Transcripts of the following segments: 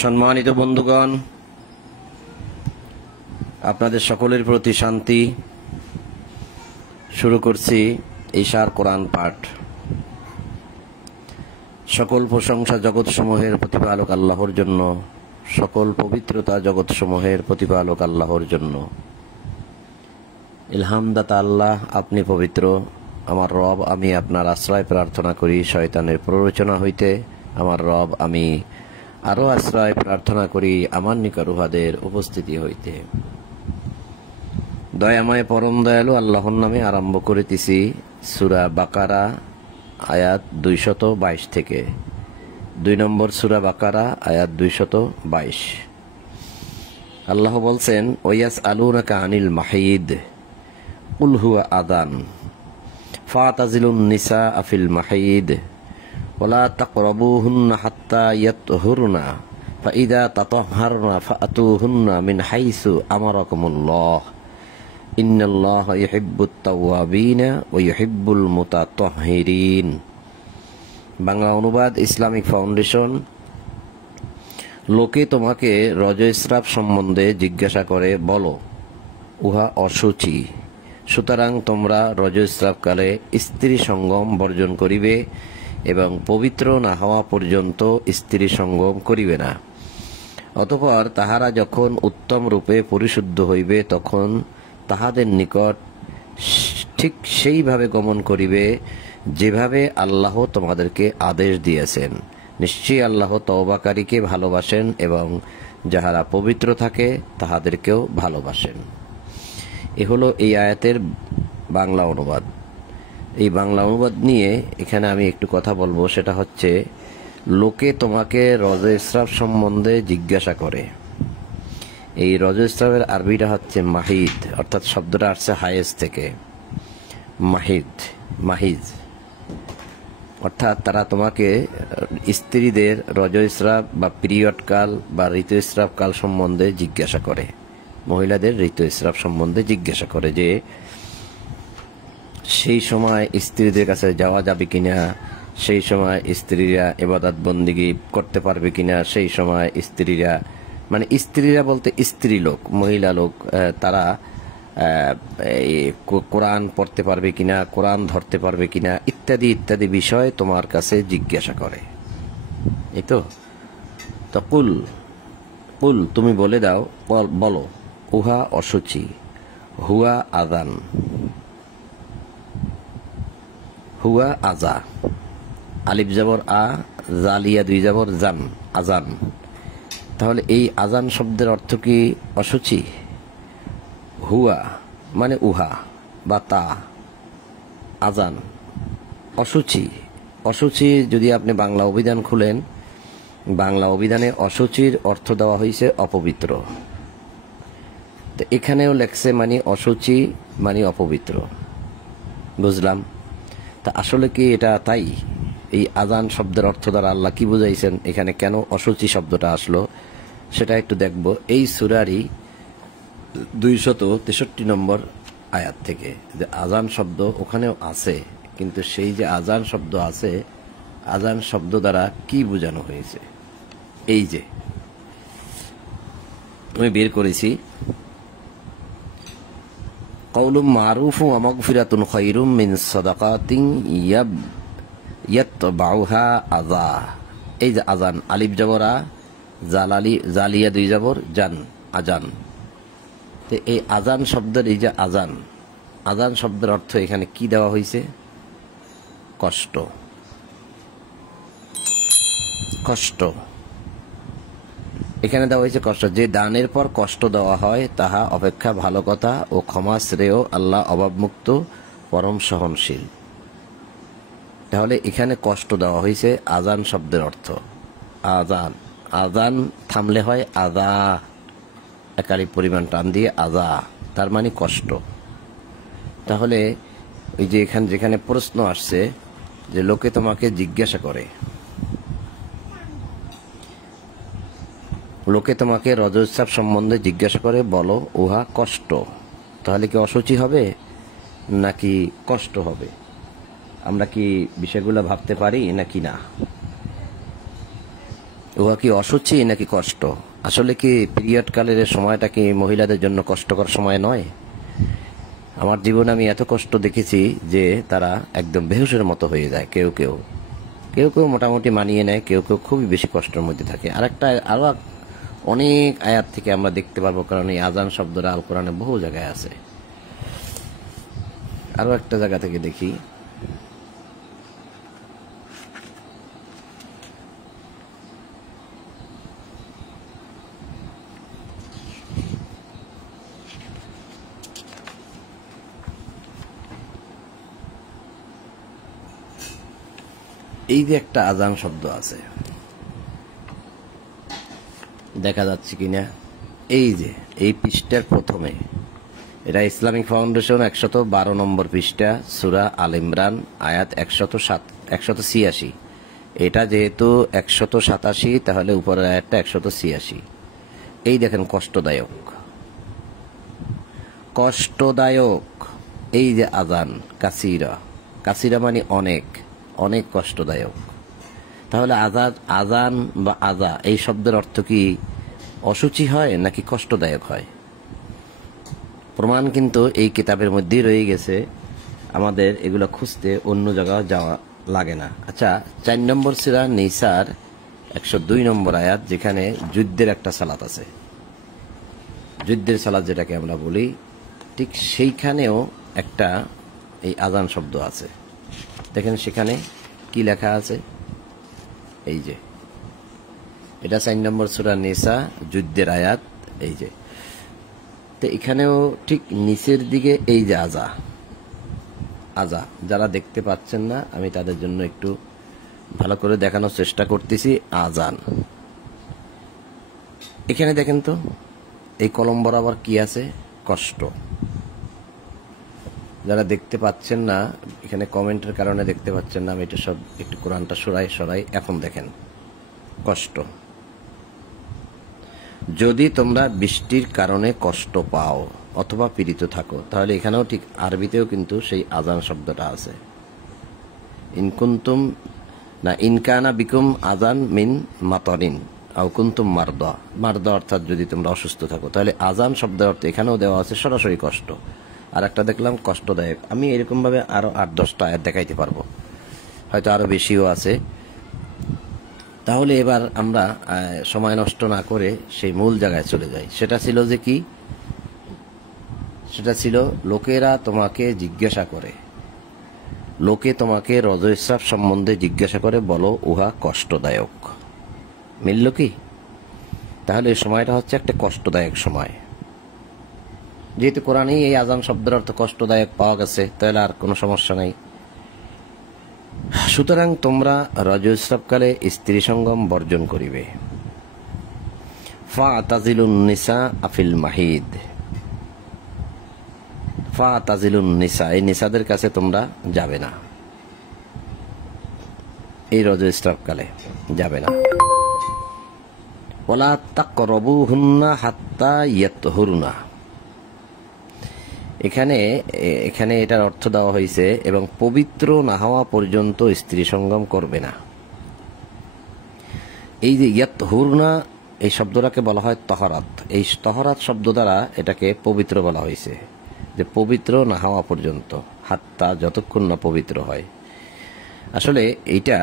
সম্মানিত বন্ধুগণ, আপনাদের সকলের প্রতি শান্তি। শুরু করছি ঈশার কোরআন পাঠ। সকল প্রশংসা জগৎসমূহের প্রতিপালক আল্লাহর জন্য, সকল পবিত্রতা জগৎসমূহের প্রতিপালক আল্লাহর জন্য। ইলহামদাতা আল্লাহ, আপনি পবিত্র। আমার রব, আমি আপনার আশ্রয় প্রার্থনা করি শয়তানের প্ররোচনা হইতে। আমার রব, আমি আরো আশ্রয় প্রার্থনা করি আমার নিকট উহাদের উপস্থিতি হইতে। দয়াময় পরম দয়ালু আল্লাহর নামে আরম্ভ করিতেছি সূরা বাকারা আয়াত 222 থেকে। 2 নম্বর সূরা বাকারা আয়াত 222। আল্লাহ বলছেন, ওয়াসআলুনাকা আনিল মাহিদ কুল হুয়া আযান ফাতাজিলুন নিসা ফিল মাহিদ ওয়ালা তাকরাবুহুন্না হাত্তা ইয়াতহুরনা ফাইদা তাতাহহারনা ফাতুহুন্না মিন হাইসু আমারাকুমুল্লাহ ইন্নাল্লাহা ইউহিব্বুত তাওয়াবিনা ওয়া ইউহিব্বুল মুতাতাহহিরিন। বাংলা অনুবাদ, ইসলামিক ফাউন্ডেশন। লোকে তোমাকে রজস্রাব সম্বন্ধে জিজ্ঞাসা করে, বলো উহা অশুচি, সুতরাং তোমরা রজস্রাবকালে স্ত্রী সঙ্গম বর্জন করিবে এবং পবিত্র না হওয়া পর্যন্ত স্ত্রী সঙ্গম করিবে না। অতঃপর তাহারা যখন উত্তম রূপে পরিশুদ্ধ হইবে তখন তাহাদের নিকট ঠিক সেইভাবে গমন করিবে যেভাবে আল্লাহ তোমাদেরকে আদেশ দিয়েছেন। নিশ্চয়ই আল্লাহ তওবাকারীকে ভালোবাসেন এবং যাহারা পবিত্র থাকে তাহাদেরকেও ভালোবাসেন। এ হলো এই আয়াতের বাংলা অনুবাদ। এই বাংলা অনুবাদ নিয়ে এখানে আমি একটু কথা বলবো, সেটা হচ্ছে লোকে তোমাকে রজস্রাব সম্বন্ধে জিজ্ঞাসা করে। এই রজস্রাবের আরবিটা হচ্ছে মাহিদ, অর্থাৎ শব্দটা আসছে হায়েজ থেকে। মাহিজ অর্থাৎ তারা তোমাকে স্ত্রীদের রজস্রাব বা পিরিয়ড কাল বা ঋতুস্রাব কাল সম্বন্ধে জিজ্ঞাসা করে। মহিলাদের ঋতুস্রাব সম্বন্ধে জিজ্ঞাসা করে যে সেই সময় স্ত্রীদের কাছে যাওয়া যাবে কিনা, সেই সময় স্ত্রীরা ইবাদত বন্দিগি করতে পারবে কিনা, সেই সময় স্ত্রীরা মানে স্ত্রীরা বলতে স্ত্রী লোক, মহিলা লোক, তারা কোরআন পড়তে পারবে কিনা, কোরআন ধরতে পারবে কিনা, ইত্যাদি ইত্যাদি বিষয় তোমার কাছে জিজ্ঞাসা করে। এই তো কুল তুমি বলে দাও, বলো উহা অশুচি, হুয়া আযান, হুয়া আজা, আলিফ জবর আ, জালিয়া 2 জবর জান, আজান। তাহলে এই আজান শব্দের অর্থ কি অশুচি? হুয়া মানে উহা বা তা, আজান অশুচি। অশুচি যদি আপনি বাংলা অভিধান খুলেন, বাংলা অভিধানে অশুচির অর্থ দেওয়া হয়েছে অপবিত্র। তো এখানেও লেখছে মানে অশুচি মানে অপবিত্র, বুঝলাম। তা আসলে কি এটা তাই? এই আজান শব্দের অর্থ দ্বারা আল্লাহ কি বুঝাইছেন, এখানে কেন অশুচি শব্দটা আসলো সেটা একটু দেখব এই সূরারই 263 নম্বর আয়াত থেকে। যে আজান শব্দ ওখানেও আছে, কিন্তু সেই যে আজান শব্দ আছে, আজান শব্দ দ্বারা কি বোঝানো হয়েছে, এই যে আমি বের করেছি, কওলুম মারুফু ওয়া মাগফিরাতুন খায়রুম মিন সাদাকাতিন ইয়াতবাউহা আযা। এই যে আজান, আলিফ জবর আ, জালিয়া 2 জবর জান, আজান। তো এই আজান শব্দের এই যে আজান, আজান শব্দের অর্থ এখানে কি দেওয়া হয়েছে? কষ্ট। কষ্ট এখানে দেওয়া হয়েছে কষ্ট। যে দানের পর কষ্ট দেওয়া হয় তাহা অপেক্ষা ভালো কথা ও ক্ষমা শ্রেয় আল্লাহ অভাবমুক্ত পরম সহনশীল। তাহলে এখানে কষ্ট দেওয়া হয়েছে আজান শব্দের অর্থ আজান। আজান থামলে হয় আজা, একালি পরিমাণ টান দিয়ে আজা, তার মানে কষ্ট। তাহলে ওই যে এখানে যেখানে প্রশ্ন আসছে যে লোকে তোমাকে জিজ্ঞাসা করে, লোকে তোমাকে রজস্রাব সম্বন্ধে জিজ্ঞাসা করে, বলো উহা কষ্ট। তাহলে কি অশুচি হবে নাকি কষ্ট হবে? আমরা কি বিষয়গুলো ভাবতে পারি নাকি না? উহা কি অশুচি নাকি কষ্ট? আসলে কি পিরিয়ড কালের সময়টা কি মহিলাদের জন্য কষ্টকর সময় নয়? আমার জীবনে আমি এত কষ্ট দেখেছি যে তারা একদম বেহুশের মতো হয়ে যায়। কেউ কেউ মোটামুটি মানিয়ে নেয়, কেউ কেউ খুবই বেশি কষ্টের মধ্যে থাকে। আরো অনেক আয়াত থেকে আমরা দেখতে পারবো, কারণ এই আজান শব্দটা আল কোরআনে বহু জায়গায় আছে। আরো একটা জায়গা থেকে দেখি, এই যে একটা আজান শব্দ আছে, দেখা যাচ্ছে কিনা, এই যে এই পৃষ্ঠার প্রথমে, এটা ইসলামিক ফাউন্ডেশন 112 নম্বর পৃষ্ঠা, সূরা আল ইমরান, আয়াত 186। এটা যেহেতু 187, তাহলে উপরের আয়াতটা 186। এই দেখেন, কষ্টদায়ক, কষ্টদায়ক। এই যে আজান, কাসিরা, কাসিরা মানে অনেক, অনেক কষ্টদায়ক। তাহলে আজান বা আজা এই শব্দের অর্থ কি অসুচি হয় নাকি কষ্টদায়ক হয়? প্রমাণ কিন্তু এই কিতাবের মধ্যেই রয়ে গেছে, আমাদের এগুলো খুঁজতে অন্য জায়গায় যাওয়া লাগে না। আচ্ছা, 4 নম্বর সূরা নিসার 102 নম্বর আয়াত, যেখানে যুদ্ধের একটা সালাত আছে, যুদ্ধের সালাত যেটাকে আমরা বলি, ঠিক সেইখানেও একটা এই আজান শব্দ আছে। দেখেন সেখানে কি লেখা আছে, এই যে এটা 4 নম্বর সূরা নিসা, যুদ্ধের আয়াত। এই যে, তো এখানেও ঠিক নিচের দিকে এই যে আজা, আজা, যারা দেখতে পাচ্ছেন না আমি তাদের জন্য একটু ভালো করে দেখানোর চেষ্টা করতেছি। আজান, এখানে দেখেন তো, এই কলম বরাবর কি আছে, কষ্ট। যারা দেখতে পাচ্ছেন না, এখানে কমেন্টের কারণে দেখতে পাচ্ছেন না, আমি এটা সব একটু কোরআনটা সরাই, এখন দেখেন কষ্ট। যদি তোমরা বৃষ্টির কারণে কষ্ট পাও অথবা পীড়িত থাকো, তাহলে এখানেও ঠিক আরবিতেও কিন্তু সেই আজান শব্দটা আছে। ইনকুন্তুম না, ইনকানা বিকুম আজান মিন মাতরিন আও কুন্তুম মারদা, মারদা অর্থাৎ যদি তোমরা অসুস্থ থাকো, তাহলে আজান শব্দের অর্থ এখানেও দেওয়া আছে সরাসরি কষ্ট। আর একটা দেখলাম কষ্টদায়ক। আমি এরকম ভাবে আরো 8-10টা আয়াত দেখাইতে পারবো, হয়তো আরো বেশিও আছে। তাহলে এবার আমরা সময় নষ্ট না করে সেই মূল জায়গায় চলে যাই। সেটা ছিল যে কি, সেটা ছিল লোকেরা তোমাকে জিজ্ঞাসা করে, লোকে তোমাকে রজস্রাব সম্বন্ধে জিজ্ঞাসা করে, বলো উহা কষ্টদায়ক। মিলল কি? তাহলে এই সময়টা হচ্ছে একটা কষ্টদায়ক সময়। যেহেতু কোরআনেই এই আজান শব্দের অর্থ কষ্টদায়ক পাওয়া গেছে, তাহলে আর কোনো সমস্যা নাই। সুতরাং তোমরা রজস্রাবকালে স্ত্রী সঙ্গম বর্জন করিবে। ফাতাজিলুন নিসা আফিল মাহিদ, ফাতাজিলুন নিসা, এই নিসাদের কাছে তোমরা যাবে না, এই রজস্রাবকালে যাবে না। ওয়ালা তাকরাবুহুন্না হাত্তা ইয়াতহুরনা, এখানে এটার অর্থ দেওয়া হয়েছে এবং পবিত্র না হওয়া পর্যন্ত স্ত্রী সঙ্গম করবে না। এই যে ইয়াতহুরনা, এই শব্দটাকে বলা হয় তহরাত। এই তহরাত শব্দ দ্বারা এটাকে পবিত্র বলা হয়েছে, যে পবিত্র না হওয়া পর্যন্ত, হাত্তা, যতক্ষণ না পবিত্র হয়। আসলে এইটা,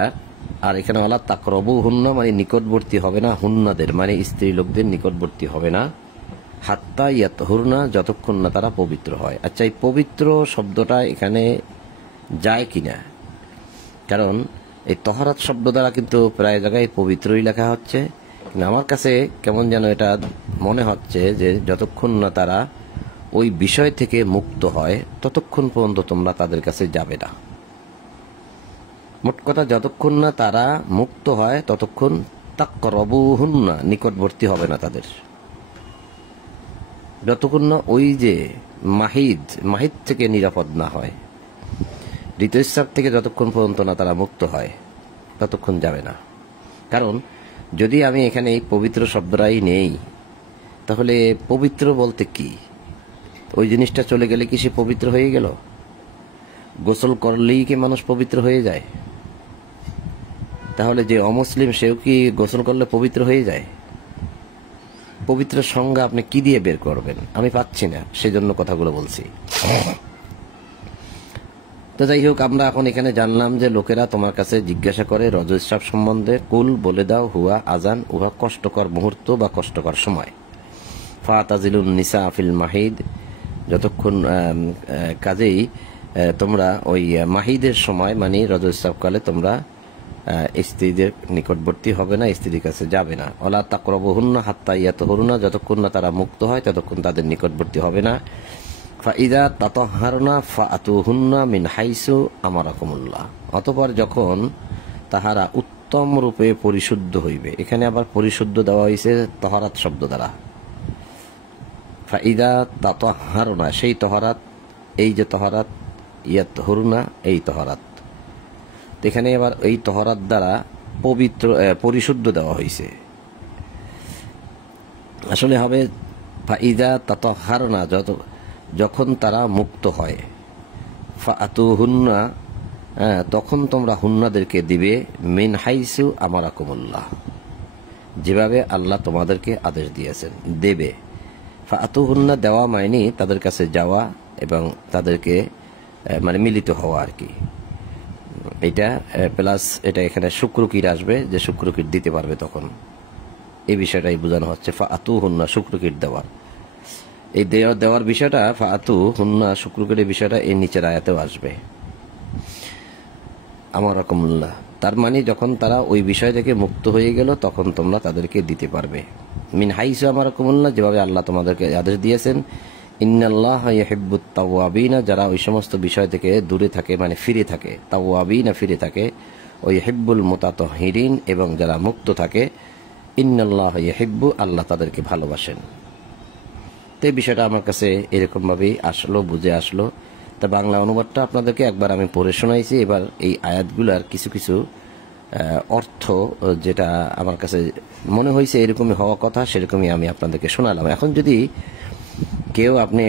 আর এখানে ওয়ালা তাকরাবুহুন্না মানে নিকটবর্তী হবে না, হুন্নাদের মানে স্ত্রী লোকদের নিকটবর্তী হবে না, হাত্তা ইয়াতহুরনা, যতক্ষণ না তারা পবিত্র হয়। আচ্ছা, এই পবিত্র শব্দটা এখানে যায় কিনা, কারণ এই তহরাত শব্দ দ্বারা কিন্তু প্রায় জায়গায় পবিত্রই লেখা হচ্ছে, কিন্তু আমার কাছে কেমন যেন এটা মনে হচ্ছে যে যতক্ষণ না তারা ওই বিষয় থেকে মুক্ত হয় ততক্ষণ পর্যন্ত তোমরা তাদের কাছে যাবে না। মোট কথা, যতক্ষণ না তারা মুক্ত হয় ততক্ষণ তাকরাবুহুন্না, নিকটবর্তী হবে না তাদের, যতক্ষণ না ওই যে মাহিদ থেকে নিরাপদ না হয়, ঋতুস্রাব থেকে যতক্ষণ পর্যন্ত না তারা মুক্ত হয় ততক্ষণ যাবে না। কারণ যদি আমি এখানে এই পবিত্র শব্দটাই নেই, তাহলে পবিত্র বলতে কি, ওই জিনিসটা চলে গেলে কি সে পবিত্র হয়ে গেল? গোসল করলেই কি মানুষ পবিত্র হয়ে যায়? তাহলে যে অমুসলিম সেও কি গোসল করলে পবিত্র হয়ে যায়? পবিত্র সংজ্ঞা আপনি কি দিয়ে বের করবেন? আমি পাচ্ছি না, সেজন্য কথাগুলো বলছি। তো যাই হোক, আমরা এখন এখানে জানলাম যে লোকেরা তোমার কাছে জিজ্ঞাসা করে রজস্রাব সম্বন্ধে, কুল, বলে দাও, হুয়া আজান, উহা কষ্টকর মুহূর্ত বা কষ্টকর সময়। ফাতাজিলুন নিসা আফিল মাহিদ, যতক্ষণ কাজেই তোমরা ওই মাহিদের সময় মানে রজস্রাবকালে তোমরা স্ত্রীদের নিকটবর্তী হবে না, স্ত্রীর কাছে যাবে না। ওয়ালা তাকরাবুহুন্না হাত্তা ইয়াতহুরনা, যতক্ষণ না তারা মুক্ত হয় ততক্ষণ তাদের নিকটবর্তী হবে না। ফাইদা তাতাহহারনা ফাআতুহুন্না মিন হাইসু আমারাকুমুল্লাহ, অতঃপর যখন তাহারা উত্তম রূপে পরিশুদ্ধ হইবে। এখানে আবার পরিশুদ্ধ দেওয়া হয়েছে তহরাত শব্দ দ্বারা। ফাইদা তাতাহহারনা, সেই তহরাত, এই যে তহরাত, ইয়াতহুরনা, এই তহরাত, এখানে আবার এই তহরাত দ্বারা পবিত্র পরিশুদ্ধ দেওয়া হয়েছে। আসলে হবে ফাইদা তাতাহহারনা, যখন তারা মুক্ত হয়, ফাতুহুন্না, তখন তোমরা হুন্নাদেরকে দিবে মিন হাইসু আমারাকুমুল্লাহ, যেভাবে আল্লাহ তোমাদেরকে আদেশ দিয়েছেন দেবে। ফাতুহুন্না দেওয়া মাইনি তাদের কাছে যাওয়া এবং তাদেরকে মানে মিলিত হওয়া আর কি। এটা প্লাস এটা এখানে শুক্রকির আসবে, যে শুক্রকির দিতে পারবে তখন, এই বিষয়টাই বোঝানো হচ্ছে। ফাতুহুন্না শুক্রকির দেওয়ার, এই দেওয়ার বিষয়টা, ফাতুহুন্না শুক্রকিরের বিষয়টা এই নিচের আয়াতেও আসবে আমারাকুমুল্লাহ। তার মানে যখন তারা ওই বিষয় থেকে মুক্ত হয়ে গেল তখন তোমরা তাদেরকে দিতে পারবে মিন হাইসু আমারাকুমুল্লাহ, যেভাবে আল্লাহ তোমাদেরকে আদেশ দিয়েছেন। ইন্নাল্লাহা ইউহিব্বুত তাওয়াবিনা, যারা ওই সমস্ত বিষয় থেকে দূরে থাকে মানে ফিরে থাকে, তাওয়াবিনা ফিরে থাকে, ওই ইউহিব্বুল মুতাতাহহিরিন, এবং যারা মুক্ত থাকে, ইন্নাল্লাহা ইউহিব্বু, আল্লাহ তাদেরকে ভালোবাসেন। তো এই বিষয়টা আমার কাছে এরকম ভাবেই আসলো, বুঝে আসলো। তা বাংলা অনুবাদটা আপনাদেরকে একবার আমি পড়ে শোনাইছি। এবার এই আয়াতগুলার কিছু কিছু অর্থ যেটা আমার কাছে মনে হয়েছে এরকমই হওয়া কথা, সেরকমই আমি আপনাদেরকে শোনালাম। এখন যদি কেউ আপনি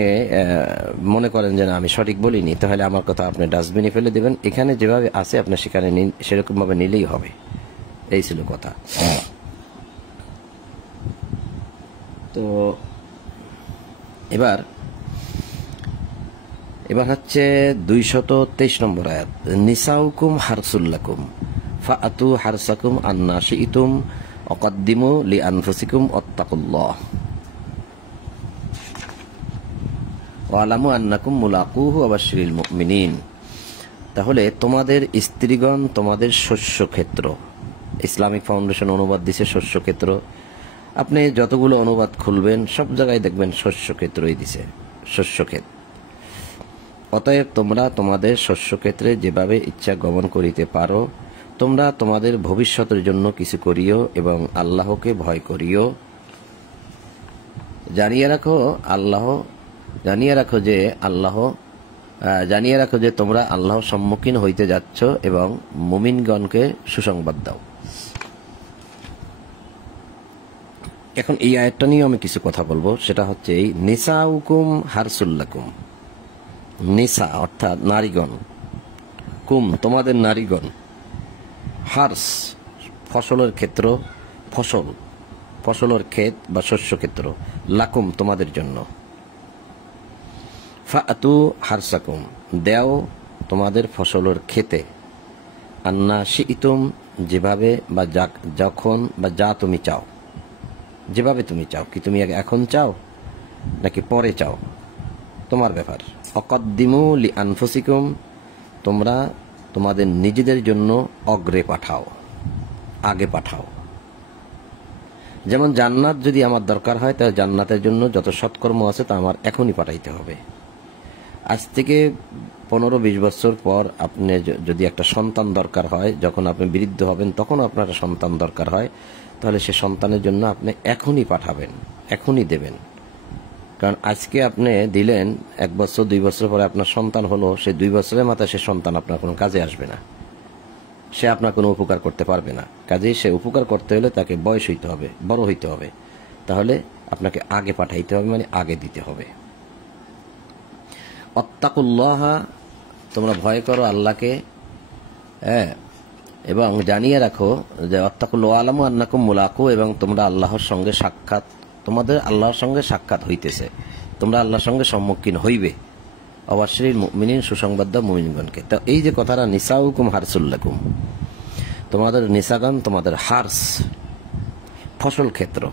মনে করেন যে না আমি সঠিক বলিনি, তাহলে আমার কথা আপনি ডাস্টবিনে ফেলে দেবেন। এখানে যেভাবে আছে আপনি সেখানে সেরকম ভাবে নিলেই হবে, এই ছিল কথা। তো এবার হচ্ছে 223 নম্বর আয়াত, নিসাউকুম হারসুল্লাকুম ফাআতু হারসাকুম আন্না শিইতুম ওয়াকদ্দিমু লিআনফুসিকুম ওয়াত্তাকুল্লাহ ওয়ালামু আন্নাকুম মুলাকুহু ওয়া বাশশিরিল মুমিনিন। তাহলে তোমাদের স্ত্রীগণ তোমাদের শস্যক্ষেত্র, ইসলামিক ফাউন্ডেশন অনুবাদ দিছে শস্যক্ষেত্র। আপনি যতগুলো অনুবাদ খুলবেন সব জায়গায় দেখবেন শস্যক্ষেত্রই দিছে, শস্যক্ষেত। অতএব তোমরা তোমাদের শস্যক্ষেত্রে যেভাবে ইচ্ছা গমন করিতে পারো, তোমরা তোমাদের ভবিষ্যতের জন্য কিছু করিও এবং আল্লাহকে ভয় করিও। জানিয়ে রাখো যে তোমরা আল্লাহর সম্মুখীন হইতে যাচ্ছ এবং মুমিনগণকে সুসংবাদ দাও। এখন এই আয়াতটা নিয়ে আমি কিছু কথা বলবো, সেটা হচ্ছে এই নিসাউকুম হারসুল্লাকুম, নিসা অর্থাৎ নারীগণ, কুম তোমাদের নারীগণ, হার্স ফসলের ক্ষেত্র, ফসলের ক্ষেত বা শস্য ক্ষেত্র, লাকুম তোমাদের জন্য, ফাআতু হারসাকুম দেও তোমাদের ফসলের ক্ষেতে, আন্না শিইতুম যেভাবে বা যখন বা যা তুমি চাও, যেভাবে তুমি চাও। কি তুমি এখন চাও নাকি পরে চাও, তোমার ব্যাপার। অকদ্দিমু লিআনফুসিকুম তোমরা তোমাদের নিজেদের জন্য অগ্রে পাঠাও, আগে পাঠাও। যেমন জান্নাত যদি আমার দরকার হয়, তাহলে জান্নাতের জন্য যত সৎকর্ম আছে তা আমার এখনই পাঠাইতে হবে। আজ থেকে 15-20 বছর পর আপনি যদি একটা সন্তান দরকার হয়, যখন আপনি বৃদ্ধ হবেন তখন আপনার সন্তান দরকার হয়, তাহলে সে সন্তানের জন্য আপনি এখনই পাঠাবেন, এখনই দেবেন। কারণ আজকে আপনি দিলেন, 1 বছর 2 বছর পরে আপনার সন্তান হলো, সে 2 বছরের মাথায় সে সন্তান আপনার কোনো কাজে আসবে না, সে আপনার কোনো উপকার করতে পারবে না। কাজেই সে উপকার করতে হলে তাকে বয়স হইতে হবে, বড় হইতে হবে, তাহলে আপনাকে আগে পাঠাইতে হবে, মানে আগে দিতে হবে। ওয়াত্তাকুল্লাহ তোমরা ভয় করো আল্লাহকে, এবং জানিয়ে রাখো যে ওয়াত্তাকুল্লাহ ওয়ালামু আন্নাকুম মুলাকু, এবং তোমরা আল্লাহর সঙ্গে সাক্ষাৎ, তোমাদের আল্লাহর সঙ্গে সাক্ষাৎ হইতেছে, তোমরা আল্লাহর সঙ্গে সম্মুখীন হইবে। অবাশশিরিল মুমিনিন সুসংবাদ দাও মুমিনগণকে। তো এই যে কথাটা নিসাউকুম হারসুল্লাকুম, তোমাদের নিসাগান তোমাদের হার্স ফসল ক্ষেত্র,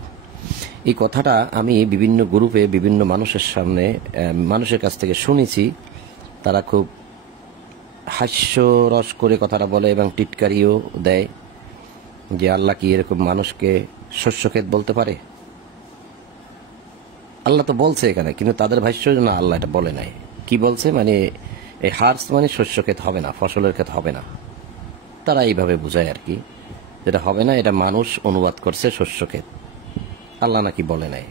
এই কথাটা আমি বিভিন্ন গ্রুপে বিভিন্ন মানুষের কাছ থেকে শুনেছি। তারা খুব হাস্যরস করে কথাটা বলে এবং টিটকারিও দেয় যে আল্লাহ কি এরকম মানুষকে শস্যক্ষেত বলতে পারে? আল্লাহ তো বলছে এখানে, কিন্তু তাদের ভাষ্য না, আল্লাহ এটা বলে নাই। কি বলছে? মানে এই হার্স মানে শস্যক্ষেত হবে না, ফসলের ক্ষেত হবে না। তারা এইভাবে বোঝায় আর কি, যেটা হবে না এটা মানুষ অনুবাদ করছে শস্য ক্ষেত, আল্লাহ নাকি বলে নাই।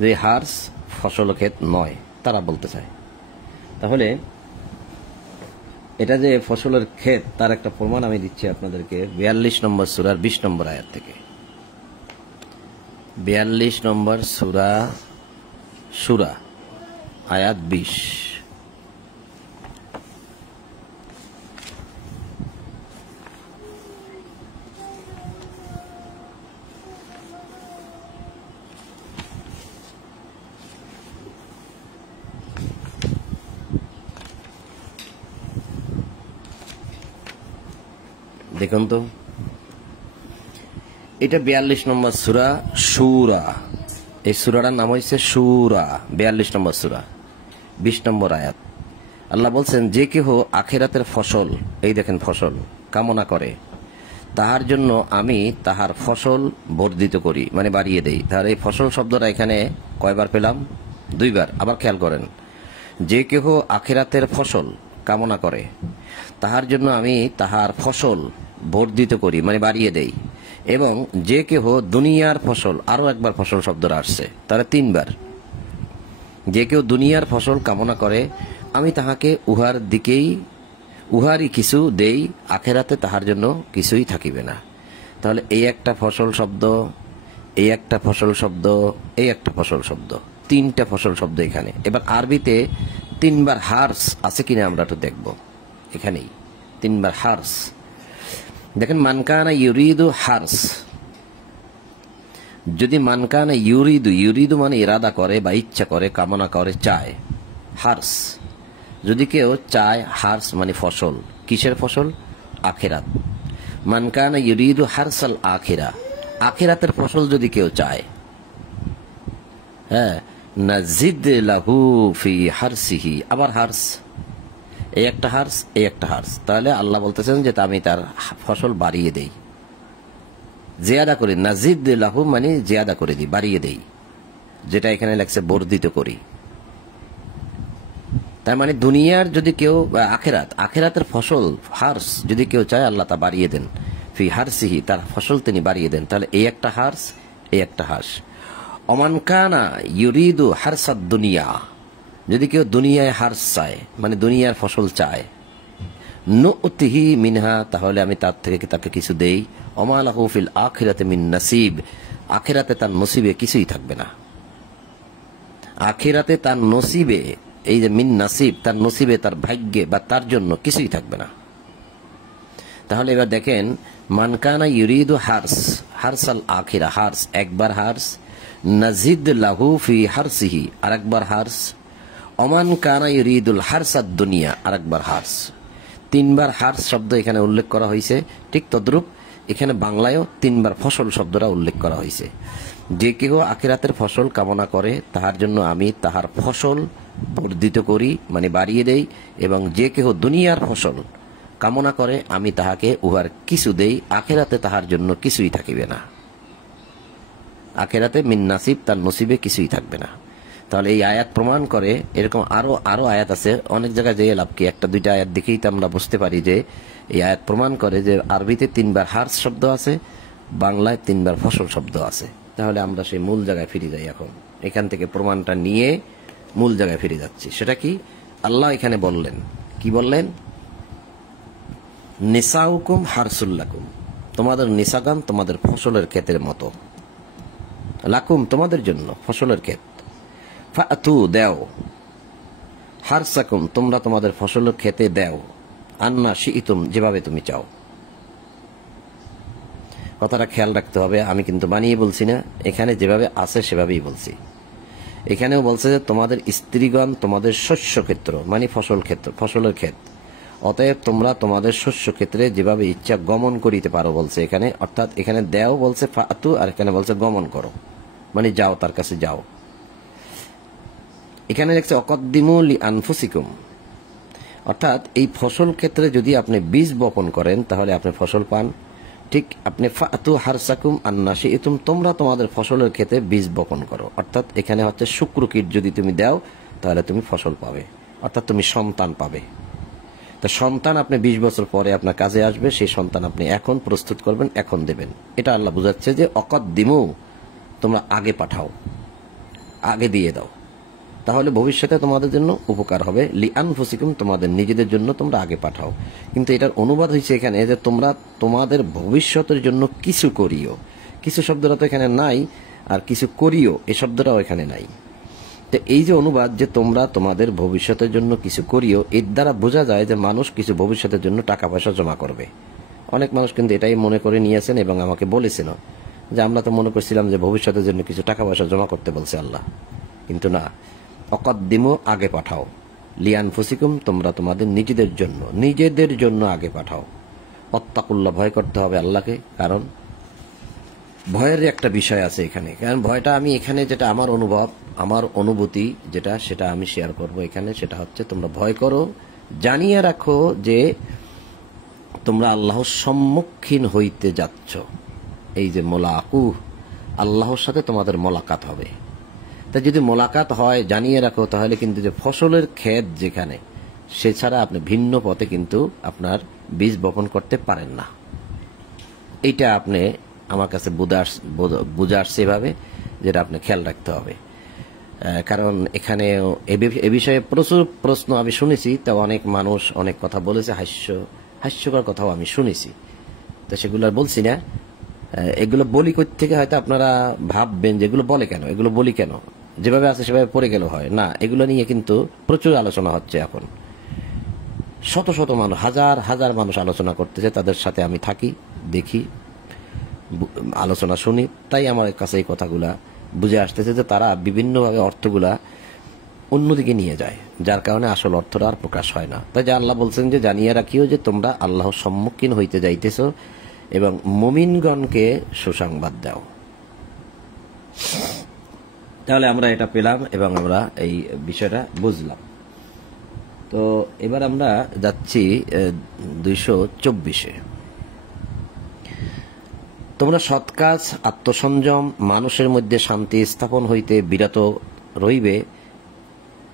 যে হার্স ফসল ক্ষেত নয় তারা বলতে চায়। তাহলে এটা যে ফসলের ক্ষেত তার একটা প্রমাণ আমি দিচ্ছি আপনাদেরকে 42 নম্বর সূরার 20 নম্বর আয়াত থেকে। 42 নম্বর সূরা আয়াত 20। দেখুন তো, এটা 42 নম্বর সূরা সূরা, এই সূরাটার নাম হয়েছে সূরা, 42 নম্বর সূরা 20 নম্বর আয়াত। আল্লাহ বলছেন, যে কেহ আখিরাতের ফসল, এই দেখেন ফসল কামনা করে, তাহার জন্য আমি তাহার ফসল বর্ধিত করি, মানে বাড়িয়ে দেই। তাহলে এই ফসল শব্দটা এখানে কয়বার পেলাম? 2 বার। আবার খেয়াল করেন, যে কেহ আখিরাতের ফসল কামনা করে, তাহার জন্য আমি তাহার ফসল বর্ধিত করি, মানে বাড়িয়ে দেই। এবং যে কেহ দুনিয়ার ফসল, আরো একবার ফসল শব্দটা আসছে, তাহলে 3 বার। যে কেউ দুনিয়ার ফসল কামনা করে, আমি তাহাকে উহারই কিছু দেই, আখেরাতে তাহার জন্য কিছুই থাকিবে না। তাহলে এই একটা ফসল শব্দ, এই একটা ফসল শব্দ, এই একটা ফসল শব্দ, 3টা ফসল শব্দ এখানে। এবার আরবিতে 3 বার হার্স আছে কিনা আমরা একটু দেখব। এখানেই 3 বার হার্স দেখেন, মানকানা ইউরিদু হার্স। যদি মানকানা ইউরিদু মানে ইরাদা করে বা ইচ্ছা করে, কামনা করে, চায়, হার্স। যদি কেউ চায়, হার্স মানে ফসল, কিসের ফসল? আখিরাত। মানকানা ইউরিদু হারসাল আখিরা, আখিরাতের ফসল যদি কেউ চায়, হ্যাঁ, নাজিদ লাহু ফি হারসিহি, আবার হার্স, এই একটা হার্স, এই একটা হার্স। তাহলে আল্লাহ বলতেছেন যে আমি তার ফসল বাড়িয়ে দেই, জিয়াদা করি। নাজিদ লাহু মানে জিয়াদা করে দিই, বাড়িয়ে দেই, যেটা এখানে লাগছে বর্ধিত করি। তার মানে দুনিয়ার যদি কেউ, আখেরাতের ফসল হার্স যদি কেউ চায়, আল্লাহ তা বাড়িয়ে দেন। ফি হারসিহি, তার ফসল তিনি বাড়িয়ে দেন। তাহলে এই একটা হার্স, এই একটা হার্স। অমান কানা ইউরিদু হারসাদ দুনিয়া, যদি কেউ দুনিয়ায় হার্স চায়, মানে দুনিয়ার ফসল চায়, নুতিহি মিনহা, তাহলে আমি তার থেকে তাকে কিছু দেই। ওমা লাহু ফিল আখিরাতে মিন নাসিব, আখিরাতে তার নসিবে কিছুই থাকবে না। আখিরাতে তার নসিবে, এই যে মিন নাসিব, তার নসিবে, তার ভাগ্যে বা তার জন্য কিছুই থাকবে না। তাহলে এবার দেখেন, মানকানা ইউরিদু হারসাল আখিরা, হার্স একবার হার্স, নাজিদ লাহু ফি হারসিহি আরেকবার হার্স, ওমান কানা ইউরিদুল হারসাদ দুনিয়া আরেকবার হার্স। 3 বার হার্স শব্দ এখানে উল্লেখ করা হয়েছে। ঠিক তদ্রূপ এখানে বাংলায়ও 3 বার ফসল শব্দটা উল্লেখ করা হয়েছে। যে কেহ আখিরাতের ফসল কামনা করে, তাহার জন্য আমি তাহার ফসল বর্ধিত করি, মানে বাড়িয়ে দেই। এবং যে কেহ দুনিয়ার ফসল কামনা করে, আমি তাহাকে উহার কিছু দেই, আখিরাতে তাহার জন্য কিছুই থাকিবে না। আখিরাতে মিন নাসিব, তার নসিবে কিছুই থাকবে না। তাহলে এই আয়াত প্রমাণ করে, এরকম আরো আয়াত আছে অনেক জায়গায়, যে লাভ কি, 1-2টা আয়াত দেখেই তো আমরা বুঝতে পারি যে এই আয়াত প্রমাণ করে যে আরবিতে 3 বার হার্স শব্দ আছে, বাংলায় 3 বার ফসল শব্দ আছে। তাহলে আমরা সেই মূল জায়গায় ফিরে যাই। এখন এখান থেকে প্রমাণটা নিয়ে মূল জায়গায় ফিরে যাচ্ছি। সেটা কি? আল্লাহ এখানে বললেন, কি বললেন? নিসাউকুম হারসুল্লাকুম, তোমাদের নিসাগান তোমাদের ফসলের ক্ষেতের মতো, লাকুম তোমাদের জন্য ফসলের ক্ষেত, ফাতু দেও, হারসাকুম তোমরা তোমাদের ফসলের খেতে দেও, আন্না শিইতুম যেভাবে তুমি চাও। কথাটা খেয়াল রাখতে হবে, আমি কিন্তু বানিয়ে বলছি না, এখানে যেভাবে আছে সেভাবেই বলছি। এখানেও বলছে যে তোমাদের স্ত্রীগণ তোমাদের শস্য ক্ষেত্র, মানে ফসলের ক্ষেত, অতএব তোমরা তোমাদের শস্য ক্ষেত্রে যেভাবে ইচ্ছা গমন করিতে পারো বলছে এখানে। অর্থাৎ এখানে দেও বলছে ফাতু, আর এখানে বলছে গমন করো, মানে যাও, তার কাছে যাও। এখানে দেখছে অকদ্দিমু লি আনফুসিকুম, অর্থাৎ এই ফসল ক্ষেত্রে যদি আপনি বীজ বপন করেন তাহলে আপনি ফসল পান। ঠিক আপনি ফাতু হারসাকুম আন্না শিইতুম, তোমরা তোমাদের ফসলের ক্ষেতে বীজ বপন করো। অর্থাৎ এখানে হচ্ছে শুক্র কীট যদি তুমি দাও তাহলে তুমি ফসল পাবে, অর্থাৎ তুমি সন্তান পাবে। তা সন্তান আপনি 20 বছর পরে আপনার কাজে আসবে, সেই সন্তান আপনি এখন প্রস্তুত করবেন, এখন দেবেন। এটা আল্লাহ বুঝাচ্ছে যে অকদ্দিমু, তোমরা আগে পাঠাও, আগে দিয়ে দাও, তাহলে ভবিষ্যতে তোমাদের জন্য উপকার হবে। লিআনফুসিকুম, তোমাদের নিজেদের জন্য তোমরা আগে পাঠাও। কিন্তু এটার অনুবাদ হয়েছে এখানে যে তোমরা তোমাদের ভবিষ্যতের জন্য কিছু করিও। কিছু শব্দটা তো এখানে নাই, আর কিছু করিও এই শব্দটাও এখানে নাই। তো এই যে অনুবাদ যে তোমরা তোমাদের ভবিষ্যতের জন্য কিছু করিও, এর দ্বারা বোঝা যায় যে মানুষ কিছু ভবিষ্যতের জন্য টাকা পয়সা জমা করবে। অনেক মানুষ কিন্তু এটাই মনে করে নিয়েছেন এবং আমাকে বলেছেন যে আমরা তো মনে করছিলাম যে ভবিষ্যতের জন্য কিছু টাকা পয়সা জমা করতে বলছে আল্লাহ, কিন্তু না। অকদ্দিমু, আগে পাঠাও। লিআনফুসিকুম, তোমরা তোমাদের নিজেদের জন্য আগে পাঠাও। অত্তাকুল্লাহ, ভয় করতে হবে আল্লাহকে, কারণ ভয়ের একটা বিষয় আছে এখানে। কারণ ভয়টা আমি এখানে যেটা আমার অনুভব, আমার অনুভূতি যেটা, সেটা আমি শেয়ার করব এখানে। সেটা হচ্ছে তোমরা ভয় করো, জানিয়ে রাখো যে তোমরা আল্লাহর সম্মুখীন হইতে যাচ্ছ। এই যে মোলাকু, আল্লাহর সাথে তোমাদের মোলাকাত হবে। তা যদি মোলাকাত হয়, জানিয়ে রাখো, তাহলে কিন্তু যে ফসলের ক্ষেত যেখানে, সে ছাড়া আপনি ভিন্ন পথে কিন্তু আপনার বীজ বপন করতে পারেন না। এইটা আপনি আমার কাছে বুঝে আসছে এভাবে, যেটা আপনি খেয়াল রাখতে হবে। কারণ এখানে এ বিষয়ে প্রচুর প্রশ্ন আমি শুনেছি, তা অনেক মানুষ অনেক কথা বলেছে, হাস্যকর কথাও আমি শুনেছি। তো সেগুলো আর বলছি না। এগুলো বলি কই থেকে হয়তো আপনারা ভাববেন যে এগুলো বলি কেন, যেভাবে আছে সেভাবে পড়ে গেল হয় না। এগুলো নিয়ে কিন্তু প্রচুর আলোচনা হচ্ছে এখন। শত শত মানুষ, হাজার হাজার মানুষ আলোচনা করতেছে, তাদের সাথে আমি থাকি, দেখি, আলোচনা শুনি। তাই আমার কাছে এই কথাগুলা বুঝে আসতেছে যে তারা বিভিন্নভাবে অর্থগুলা অন্যদিকে নিয়ে যায়, যার কারণে আসল অর্থটা আর প্রকাশ হয় না। তাই যে আল্লাহ বলছেন যে জানিয়ে রাখিও যে তোমরা আল্লাহর সম্মুখীন হইতে যাইতেছ এবং মুমিনগণকে সুসংবাদ দাও। তাহলে আমরা এটা পেলাম এবং আমরা এই বিষয়টা বুঝলাম। তো এবার আমরা যাচ্ছি 224-এ। তোমরা সৎ কাজ, আত্মসংযম, মানুষের মধ্যে শান্তি স্থাপন হইতে বিরত রইবে,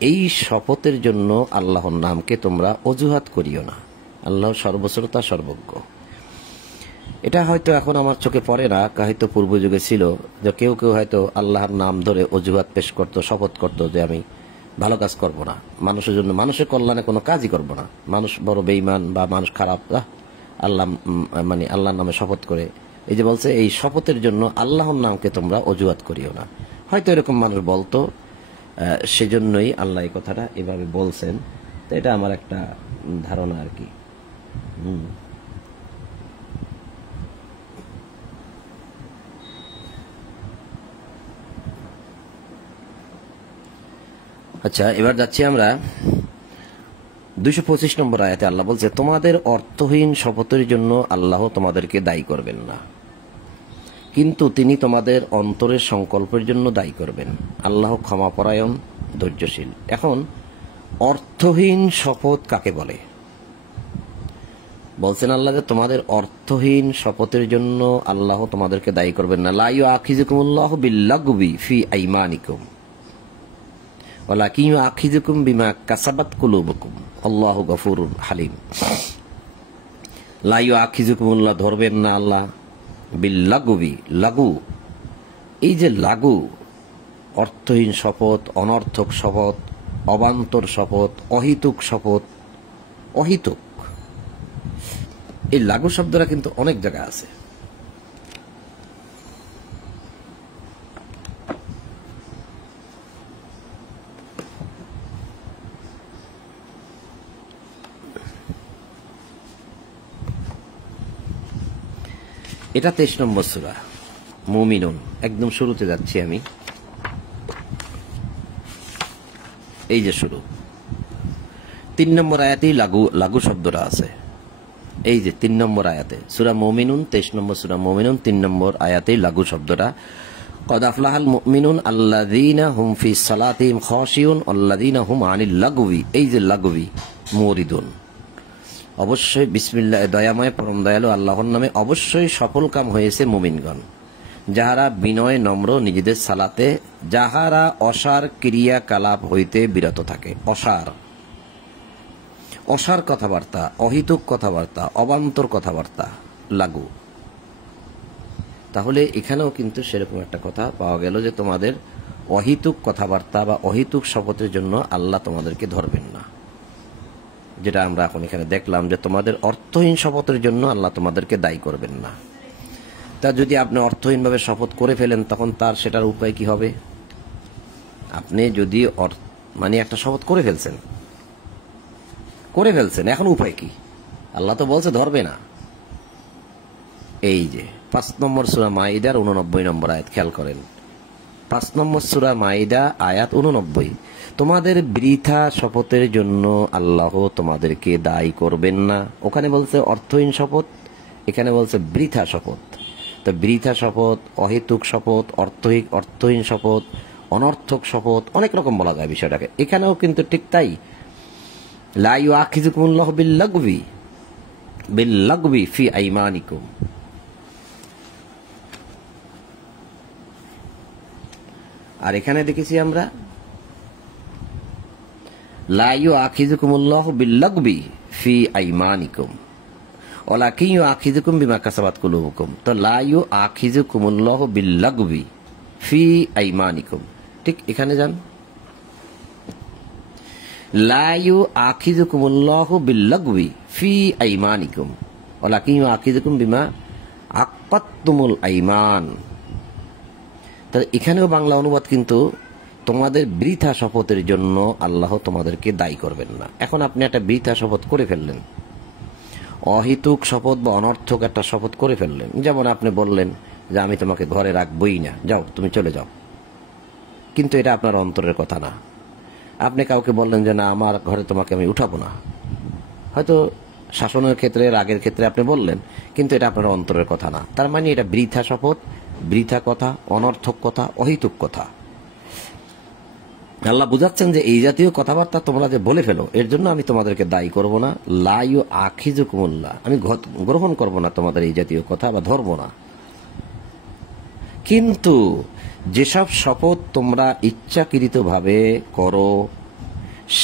এই শপথের জন্য আল্লাহর নামকে তোমরা অজুহাত করিও না। আল্লাহ সর্বশ্রোতা, সর্বজ্ঞ। এটা হয়তো এখন আমার চোখে পড়ে না, হয়তো পূর্ব যুগে ছিল যে কেউ কেউ হয়তো আল্লাহর নাম ধরে অজুহাত পেশ করত, শপথ করত যে আমি ভালো কাজ করব না, মানুষের জন্য, মানুষের কল্যাণে কোনো কাজই করব না, মানুষ বড় বেঈমান বা মানুষ খারাপ, আল্লাহর নামে শপথ করে। এই যে বলছে এই শপথের জন্য আল্লাহর নামকে তোমরা অজুহাত করিও না, হয়তো এরকম মানুষ বলতো, সেজন্যই আল্লাহ এই কথাটা এভাবে বলছেন। তো এটা আমার একটা ধারণা আর কি। আচ্ছা, এবার যাচ্ছি আমরা 225 নম্বর আয়াতে। আল্লাহ বলছে তোমাদের অর্থহীন শপথের জন্য আল্লাহ তোমাদেরকে দায়ী করবেন না, কিন্তু তিনি তোমাদের অন্তরের সংকল্পের জন্য দায়ী করবেন। আল্লাহ ক্ষমাপরায়ণ, ধৈর্যশীল। এখন অর্থহীন শপথ কাকে বলে? বলছেন আল্লাহ যে তোমাদের অর্থহীন শপথের জন্য আল্লাহ তোমাদেরকে দায়ী করবেন না। লা ইউআখিযুকুমুল্লাহু বিল্লাগবি ফি আইমানিকুম ওয়ালাকিন ইউআখিযুকুম বিমা কাসাবাত কুলুবুকুম আল্লাহু গফুরুর হালিম। লা ইউআখিযুকুমুল্লাহ, ধরবেন না আল্লাহ, বিল্লাগবি, লাগু। এই যে লাগু, অর্থহীন শপথ, অনর্থক শপথ, অবান্তর শপথ, অহিতুক শপথ, অহিতুক, এই লাগু শব্দটা কিন্তু অনেক জায়গায় আছে। এটা 23 নম্বর সূরা মুমিনুন, একদম শুরুতে যাচ্ছি আমি। এই যে শুরু 3 নম্বর আয়াতেই লাগু শব্দটা আছে। এই যে 3 নম্বর আয়াতে সূরা মুমিনুন, 23 নম্বর সূরা মুমিনুন, 3 নম্বর আয়াতেই লাগু শব্দটা। কদ আফলাহাল মুমিনুন আল্লাযীনা হুম ফি সালাতিহিম খাশিউন আল্লাযীনা হুম আনিল লাগবি। এই যে লাগবি মুরিদুন, অবশ্যই বিসমিল্লাহ, দয়াময় পরম দয়ালু আল্লাহর নামে অবশ্যই সফল কাম হয়েছে মুমিনগণ, যাহারা বিনয় নম্র নিজেদের সালাতে, যাহারা অসার ক্রিয়াকলাপ হইতে বিরত থাকে। অসার অসার কথাবার্তা, অহিতুক কথাবার্তা, অবান্তর কথাবার্তা লাগু। তাহলে এখানেও কিন্তু সেরকম একটা কথা পাওয়া গেল যে তোমাদের অহিতুক কথাবার্তা বা অহিতুক শপথের জন্য আল্লাহ তোমাদেরকে ধরবেন না। যেটা আমরা এখন এখানে দেখলাম যে তোমাদের অর্থহীন শপথের জন্য আল্লাহ তোমাদেরকে দায়ী করবেন না। তা যদি আপনি অর্থহীনভাবে শপথ করে ফেলেন তখন তার সেটার উপায় কি হবে? আপনি যদি মানে একটা শপথ করে ফেলছেন, এখন উপায় কি? আল্লাহ তো বলছে ধরবে না। এই যে 5 নম্বর সূরা মাইদার 89 নম্বর আয়াত খেয়াল করেন। 5 নম্বর সূরা মাইদা আয়াত 89, তোমাদের বৃথা শপথের জন্য আল্লাহ তোমাদেরকে দায়ী করবেন না। ওখানে বলছে অর্থহীন শপথ, এখানে বলছে বৃথা শপথ। তো বৃথা শপথ, অহেতুক শপথ, অর্থহীন শপথ, অনর্থক শপথ, অনেক রকম বলা যায় বিষয়টাকে। এখানেও কিন্তু ঠিক তাই। লা ইউআখিযুকুমুল্লাহু বিল্লাগবি ফি আইমানিকুম। আর এখানে দেখেছি আমরা লা ইউআখিযুকুমুল্লাহু বিল্লাগবি ফি আইমানিকুম ওয়ালাকিন ইউআখিযুকুম বিমা কাসাবাত কুলুবুকুম। তো লা ইউআখিযুকুমুল্লাহু বিল্লাগবি ফি আইমানিকুম, ঠিক এখানে যান, লা ইউআখিযুকুমুল্লাহু বিল্লাগবি ফি আইমানিকুম ওয়ালাকিন ইউআখিযুকুম বিমা আক্কাদতুমুল আইমান। তো এখানেও বাংলা অনুবাদ কিন্তু তোমাদের বৃথা শপথের জন্য আল্লাহ তোমাদেরকে দায়ী করবেন না। এখন আপনি একটা বৃথা শপথ করে ফেললেন, অহিতুক শপথ বা অনর্থক একটা শপথ করে ফেললেন। যেমন আপনি বললেন যে আমি তোমাকে ঘরে রাখবই না, যাও তুমি চলে যাও, কিন্তু এটা আপনার অন্তরের কথা না। আপনি কাউকে বললেন যে না আমার ঘরে তোমাকে আমি উঠাবো না, হয়তো শাসনের ক্ষেত্রে, রাগের ক্ষেত্রে আপনি বললেন, কিন্তু এটা আপনার অন্তরের কথা না। তার মানে এটা বৃথা শপথ, বৃথা কথা, অনর্থক কথা, অহিতুক কথা। আল্লাহ বুঝাচ্ছেন যে এই জাতীয় কথাবার্তা তোমরা যে বলে ফেলো, এর জন্য আমি তোমাদেরকে দায়ী করব না। লা ইউআখিযুকুমুল্লাহ, আমি গ্রহণ করব না তোমাদের এই জাতীয় কথা বা ধরব না। কিন্তু যেসব শপথ তোমরা ইচ্ছাকৃতভাবে করো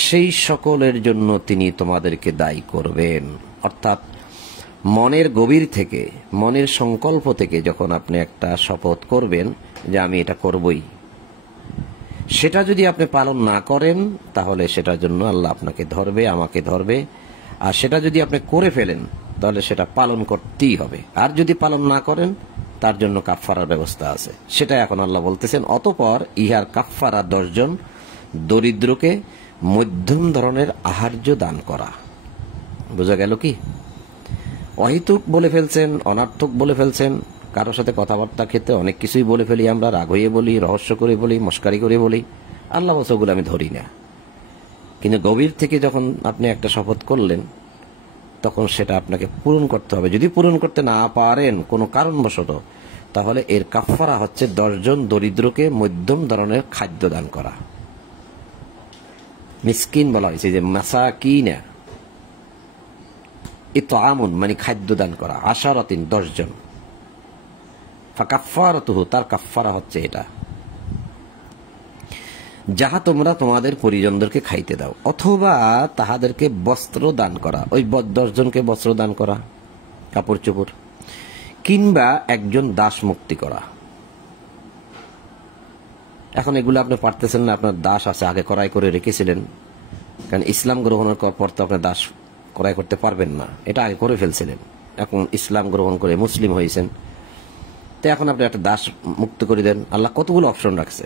সেই সকলের জন্য তিনি তোমাদেরকে দায়ী করবেন। অর্থাৎ মনের গভীর থেকে, মনের সংকল্প থেকে যখন আপনি একটা শপথ করবেন যে আমি এটা করবই, সেটা যদি আপনি পালন না করেন তাহলে সেটার জন্য আল্লাহ আপনাকে ধরবে, আমাকে ধরবে। আর সেটা যদি আপনি করে ফেলেন তাহলে সেটা পালন করতেই হবে। আর যদি পালন না করেন তার জন্য কাফফারার ব্যবস্থা আছে। সেটা এখন আল্লাহ বলতেছেন, অতঃপর ইহার কাফফারা 10 জন দরিদ্রকে মধ্যম ধরনের আহার্য দান করা। বোঝা গেল কি? অহিতুক বলে ফেলছেন, অনার্থক বলে ফেলছেন। কারোর সাথে কথাবার্তা ক্ষেত্রে অনেক কিছুই বলে ফেলি আমরা, রাগ হয়ে বলি, রহস্য করে বলি, মস্কারি করে বলি। আল্লাহ বলছে ওগুলো আমি ধরি না। কিন্তু গভীর থেকে যখন আপনি একটা শপথ করলেন তখন সেটা আপনাকে পূরণ করতে হবে। যদি পূরণ করতে না পারেন কোনো কারণবশত, তাহলে এর কাফফারা হচ্ছে 10 জন দরিদ্রকে মধ্যম ধরনের খাদ্য দান করা। মিসকিন বলা হয়েছে, যে মাসাকিনা ইতআমুন মানে খাদ্য দান করা, আশারাতিন 10 জন, ফাকাফফারাতুহু তার কাফফারা হচ্ছে এটা, যাহা তোমরা তোমাদের পরিজনদেরকে খাইতে দাও, অথবা তাহাদেরকে বস্ত্র দান করা, ওই 10 জনকে বস্ত্র দান করা, কাপড় চোপড়, কিংবা একজন দাস মুক্তি করা। এখন এগুলো আপনি পারতেছেন না, আপনার দাস আছে, আগে ক্রয় করে রেখেছিলেন, কারণ ইসলাম গ্রহণের পর তো আপনি দাস ক্রয় করতে পারবেন না, এটা আগে করে ফেলছিলেন। এখন ইসলাম গ্রহণ করে মুসলিম হয়েছেন, তো এখন আপনি একটা দাস মুক্ত করে দেন। আল্লাহ কতগুলো অপশন রাখছে।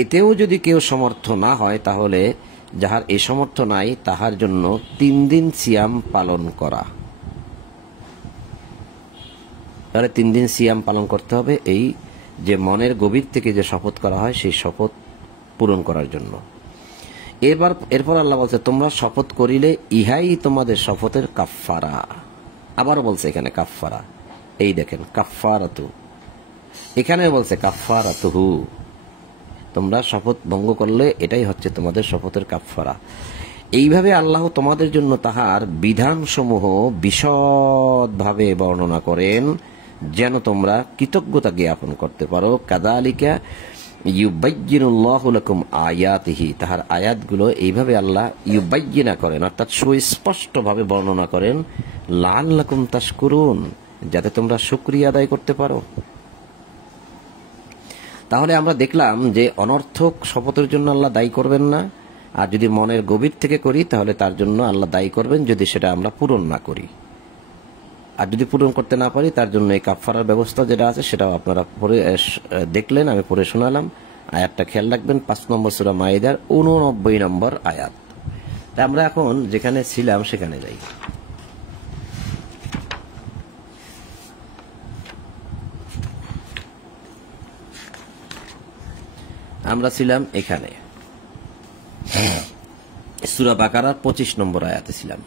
এতেও যদি কেউ সমর্থ না হয় তাহলে যাহার এই সমর্থ নাই তাহার জন্য 3 দিন সিয়াম পালন করা। তাহলে 3 দিন সিয়াম পালন করতে হবে, এই যে মনের গভীর থেকে যে শপথ করা হয় সেই শপথ পূরণ করার জন্য। এরপর আল্লাহ বলছে তোমরা শপথ করিলে ইহাই তোমাদের শপথের কাফফারা। আবারও বলছে এখানে কাফফারা, এই দেখেন কাফফারাতু, এখানে বলছে কাফফারাতুহু, তোমরা শপথ ভঙ্গ করলে এটাই হচ্ছে তোমাদের শপথের কাফফারা। এইভাবে আল্লাহ তোমাদের জন্য তাহার বিধানসমূহ বিশদভাবে বর্ণনা করেন যেন তোমরা কৃতজ্ঞতা জ্ঞাপন করতে পারো। কাযালিকা ইউবাইয়িনুল্লাহু লাকুম আয়াতিহি, তাহার আয়াতগুলো এইভাবে আল্লাহ ইউবাইয়িনা করেন, অর্থাৎ সুস্পষ্টভাবে বর্ণনা করেন, লাআল্লাকুম তাশকুরুন, যাতে তোমরা শুকরিয়া আদায় করতে পারো। তাহলে আমরা দেখলাম যে অনর্থক শপথের জন্য আল্লাহ দায়ী করবেন না, আর যদি মনের গভীর থেকে করি তাহলে তার জন্য আল্লাহ দায়ী করবেন যদি সেটা আমরা পূরণ না করি। আর যদি পূরণ করতে না পারি তার জন্য এই কাফফারার ব্যবস্থা যেটা আছে সেটাও আপনারা পড়ে দেখলেন, আমি পড়ে শোনালাম। আয়াতটা খেয়াল রাখবেন, 5 নম্বর সূরা মাইদার 89 নম্বর আয়াত। তা আমরা এখন যেখানে ছিলাম সেখানে যাই। আমরা ছিলাম এখানে সূরা বাকারার 25 নম্বর আয়াতে ছিলাম।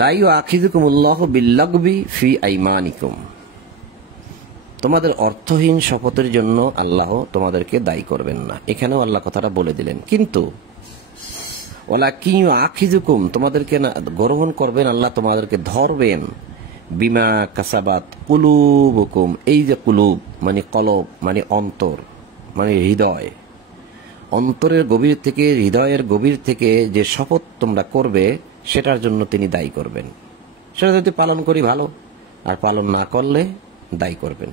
লা ইউআখিযুকুমুল্লাহু বিল্লাগবি ফি আইমানিকুম, তোমাদের অর্থহীন শপথের জন্য আল্লাহ তোমাদেরকে দায়ী করবেন না। এখানেও আল্লাহ কথাটা বলে দিলেন, কিন্তু ওয়ালাকিন ইউআখিযুকুম, তোমাদেরকে না গ্রহণ করবেন আল্লাহ, তোমাদেরকে ধরবেন, বিমা কাসাবাত কুলুবুকুম, এই যে কুলুব মানে কলব মানে অন্তর মানে হৃদয়, অন্তরের গভীর থেকে হৃদয়ের গভীর থেকে যে শপথ তোমরা করবে সেটার জন্য তিনি দায়ী করবেন। সেটা যদি পালন করি ভালো, আর পালন না করলে দায়ী করবেন।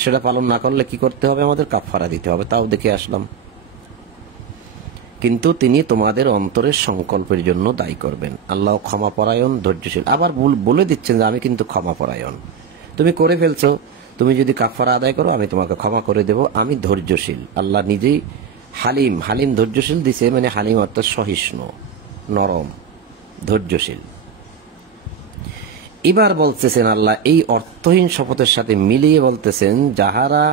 সেটা পালন না করলে কি করতে হবে? আমাদের কাফফারা দিতে হবে, তাও দেখে আসলাম। কিন্তু তিনি তোমাদের অন্তরের সংকল্পের জন্য দায়ী করবেন। আল্লাহ ক্ষমাপরায়ণ ধৈর্যশীল। আবার বলে দিচ্ছেন যে আমি কিন্তু ক্ষমাপরায়ণ, তুমি করে ফেলছো, তুমি যদি কাফফারা আদায় করো আমি তোমাকে ক্ষমা করে দেব, আমি ধৈর্যশীল। আল্লাহ নিজেই হালিম, হালিম ধৈর্যশীল দিছে, মানে হালিম অর্থাৎ সহিষ্ণু, নরম, ধৈর্যশীল। এবার বলতেছেন আল্লাহ এই অর্থহীন শপথের সাথে মিলিয়ে বলতেছেন, যাহারা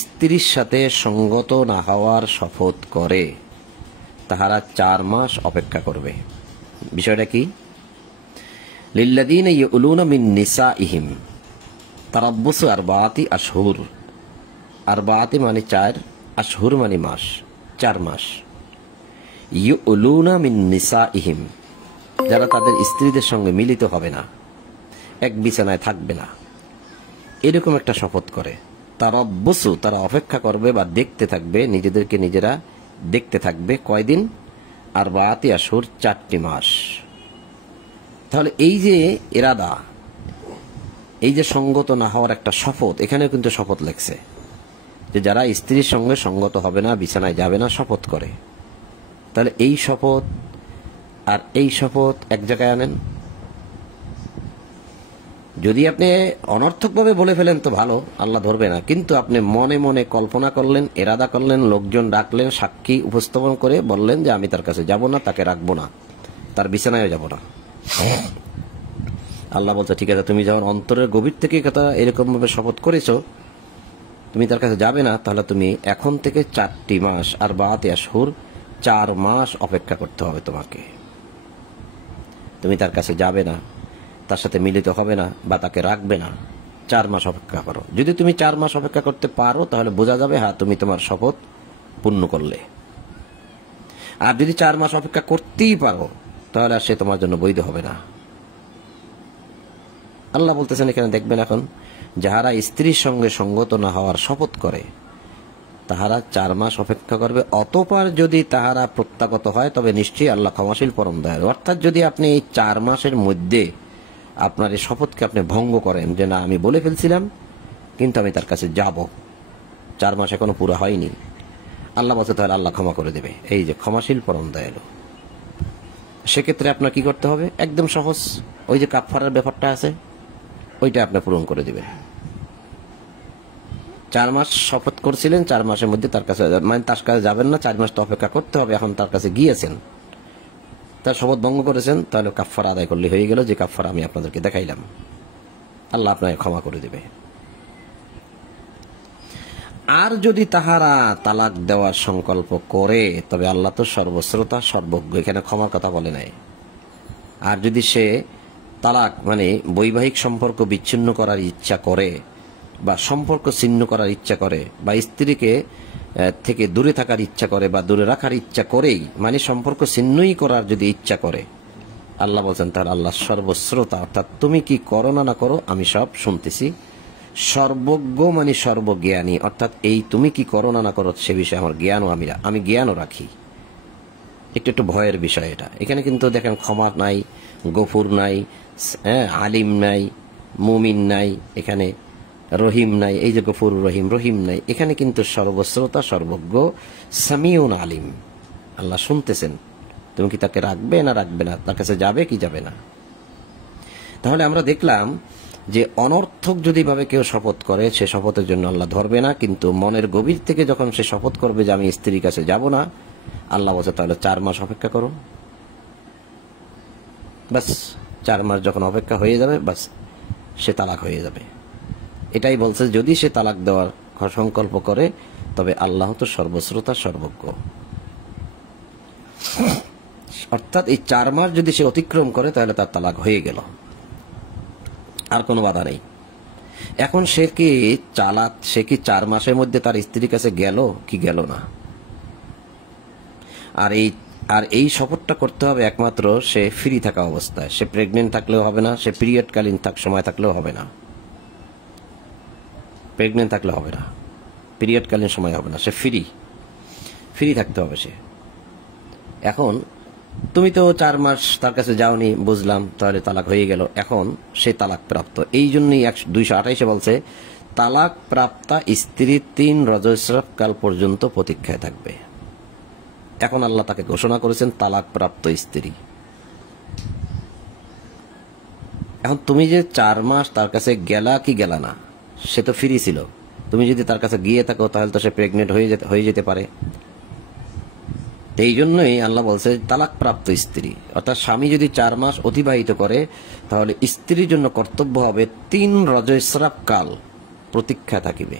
স্ত্রীর সাথে সঙ্গত না হওয়ার শপথ করে তাহারা 4 মাস অপেক্ষা করবে। বিষয়টা কি? লিল্লাযীনা ইয়াউলুনা মিন নিসাইহিম তারাব্বুসু আরবাআতি আশহুর, আরবাআতি মানে 4, আশহুর মানে মাস, 4 মাস। ইয়াউলুনা মিন নিসাইহিম, যারা তাদের স্ত্রীদের সঙ্গে মিলিত হবে না, এক বিছানায় থাকবে না, এরকম একটা শপথ করে। তারাব্বুসু, তারা অপেক্ষা করবে বা দেখতে থাকবে, নিজেদেরকে নিজেরা দেখতে থাকবে। কয়দিন? আরবাআতি আশহুর, 4টি মাস। তাহলে এই যে ইরাদা, এই যে সঙ্গত না হওয়ার একটা শপথ, এখানে কিন্তু শপথ লেখছে যে যারা স্ত্রীর সঙ্গে সঙ্গত হবে না, বিছানায় যাবে না, শপথ করে। তাহলে এই শপথ আর এই শপথ এক জায়গায় আনেন। যদি আপনি অনর্থকভাবে বলে ফেলেন তো ভালো, আল্লাহ ধরবে না। কিন্তু আপনি মনে মনে কল্পনা করলেন, এরাদা করলেন, লোকজন ডাকলেন, সাক্ষী উপস্থাপন করে বললেন যে আমি তার কাছে যাব না, তাকে রাখবো না, তার বিছানায় যাব না। আল্লাহ বলছে ঠিক আছে, তুমি যখন অন্তরের গভীর থেকে কথা এরকম ভাবে শপথ করেছো, তুমি তার কাছে যাবে না, তাহলে তুমি এখন থেকে 4টি মাস, আরবাআতি আশহুর, 4 মাস অপেক্ষা করতে হবে তোমাকে। তুমি তার কাছে যাবে না, তার সাথে মিলিত হবে না বা তাকে রাখবে না, 4 মাস অপেক্ষা করো। যদি তুমি 4 মাস অপেক্ষা করতে পারো তাহলে বোঝা যাবে হ্যাঁ তুমি তোমার শপথ পূর্ণ করলে। আর যদি 4 মাস অপেক্ষা করতেই পারো তাহলে আর সে তোমার জন্য বৈধ হবে না। আল্লাহ বলতেছেন এখানে দেখবেন, এখন যাহারা স্ত্রীর সঙ্গে সঙ্গত না হওয়ার শপথ করে তাহারা 4 মাস অপেক্ষা করবে, অতঃপর যদি তাহারা প্রত্যাগত হয় তবে নিশ্চয়ই আল্লাহ ক্ষমাশীল পরম দয়ালু। অর্থাৎ যদি আপনি এই 4 মাসের মধ্যে আপনার এই শপথকে আপনি ভঙ্গ করেন যে না আমি বলে ফেলছিলাম কিন্তু আমি তার কাছে যাব, 4 মাস এখনো পুরো হয়নি, আল্লাহ বলছে তাহলে আল্লাহ ক্ষমা করে দেবে। এই যে ক্ষমাশীল পরম দয়ালু। সেক্ষেত্রে আপনার কি করতে হবে? একদম সহজ, ওই যে কাফফারার ব্যাপারটা আছে ওইটা আপনি পূরণ করে দিবেন। 4 মাস শপথ করছিলেন, 4 মাসের মধ্যে তার কাছে মানে তার কাছে যাবেন না, 4 মাস তো অপেক্ষা করতে হবে। এখন তার কাছে গিয়েছেন, তার শপথ ভঙ্গ করেছেন, তাহলে কাফফারা আদায় করলে হয়ে গেল, যে কাফফারা আমি আপনাদেরকে দেখাইলাম। আল্লাহ আপনাকে ক্ষমা করে দেবে। আর যদি তাহারা তালাক দেওয়ার সংকল্প করে তবে আল্লাহ তো সর্বশ্রোতা সর্বজ্ঞ, এখানে ক্ষমার কথা বলে নাই। আর যদি সে তালাক মানে বৈবাহিক সম্পর্ক বিচ্ছিন্ন করার ইচ্ছা করে বা সম্পর্ক ছিন্ন করার ইচ্ছা করে বা স্ত্রীকে থেকে দূরে থাকার ইচ্ছা করে বা দূরে রাখার ইচ্ছা করেই, মানে সম্পর্ক ছিন্নই করার যদি ইচ্ছা করে, আল্লাহ বলছেন তাহলে আল্লাহ সর্বশ্রোতা, অর্থাৎ তুমি কি করো না করো আমি সব শুনতেছি। সর্বজ্ঞ মানে সর্বজ্ঞানী, অর্থাৎ এই তুমি কি করো না করো সে বিষয়ে আমার জ্ঞানও আমি জ্ঞানও রাখি। একটু একটু ভয়ের বিষয় এটা। এখানে কিন্তু দেখেন ক্ষমা নাই, গফুর নাই, আলিম নাই, মুমিন নাই, এখানে রহিম নাই, এই যে গফুর রহিম, রহিম নাই, এখানে কিন্তু সর্বশ্রোতা সর্বজ্ঞ সামিউন আলিম। আল্লাহ শুনতেছেন, তুমি কি তাকে রাখবে না রাখবে না, তার কাছে যাবে কি যাবে না। তাহলে আমরা দেখলাম যে অনর্থক যদি ভাবে কেউ শপথ করে সে শপথের জন্য আল্লাহ ধরবে না, কিন্তু মনের গভীর থেকে যখন সে শপথ করবে যে আমি স্ত্রীর কাছে যাব না, আল্লাহ বলছে তাহলে 4 মাস অপেক্ষা করো। বাস 4 মাস যখন অপেক্ষা হয়ে যাবে বাস সে তালাক হয়ে যাবে। এটাই বলছে যদি সে তালাক দেওয়ার সংকল্প করে তবে আল্লাহ তো সর্বশ্রোতা সর্বজ্ঞ। অর্থাৎ এই 4 মাস যদি সে অতিক্রম করে তাহলে তার তালাক হয়ে গেল, আর কোনো বাধা নেই। এখন সে কি 4 মাসের মধ্যে তার স্ত্রীর কাছে গেল কি গেল না। আর এই শপথটা করতে হবে একমাত্র সে ফ্রি থাকা অবস্থায়। সে প্রেগনেন্ট থাকলেও হবে না, সে পিরিয়ডকালীন সময় থাকলেও হবে না, প্রেগনেন্ট থাকলে হবে না, পিরিয়ডকালীন সময় হবে না, সে ফ্রি থাকতে হবে সে। এখন তুমি তো 4 মাস তার কাছে যাওনি, বুঝলাম, তাহলে তালাক হয়ে গেল। এখন সে তালাক প্রাপ্ত, এই জন্যই 228 বলছে তালাক প্রাপ্তা স্ত্রী 3 রজস্রাব কাল পর্যন্ত প্রতীক্ষায় থাকবে। এখন আল্লাহ তাকে ঘোষণা করেছেন তালাক প্রাপ্ত স্ত্রী। এখন তুমি যে 4 মাস তার কাছে গেলা কি গেলা না, সে তো ফ্রি ছিল। তুমি যদি তার কাছে গিয়ে থাকো তাহলে তো সে প্রেগনেন্ট হয়ে যেতে পারে। এই জন্যই আল্লাহ বলছে তালাক প্রাপ্ত স্ত্রী, অর্থাৎ স্বামী যদি 4 মাস অতিবাহিত করে তাহলে স্ত্রীর জন্য কর্তব্য হবে 3 রজস্রাব কাল প্রতীক্ষা থাকিবে।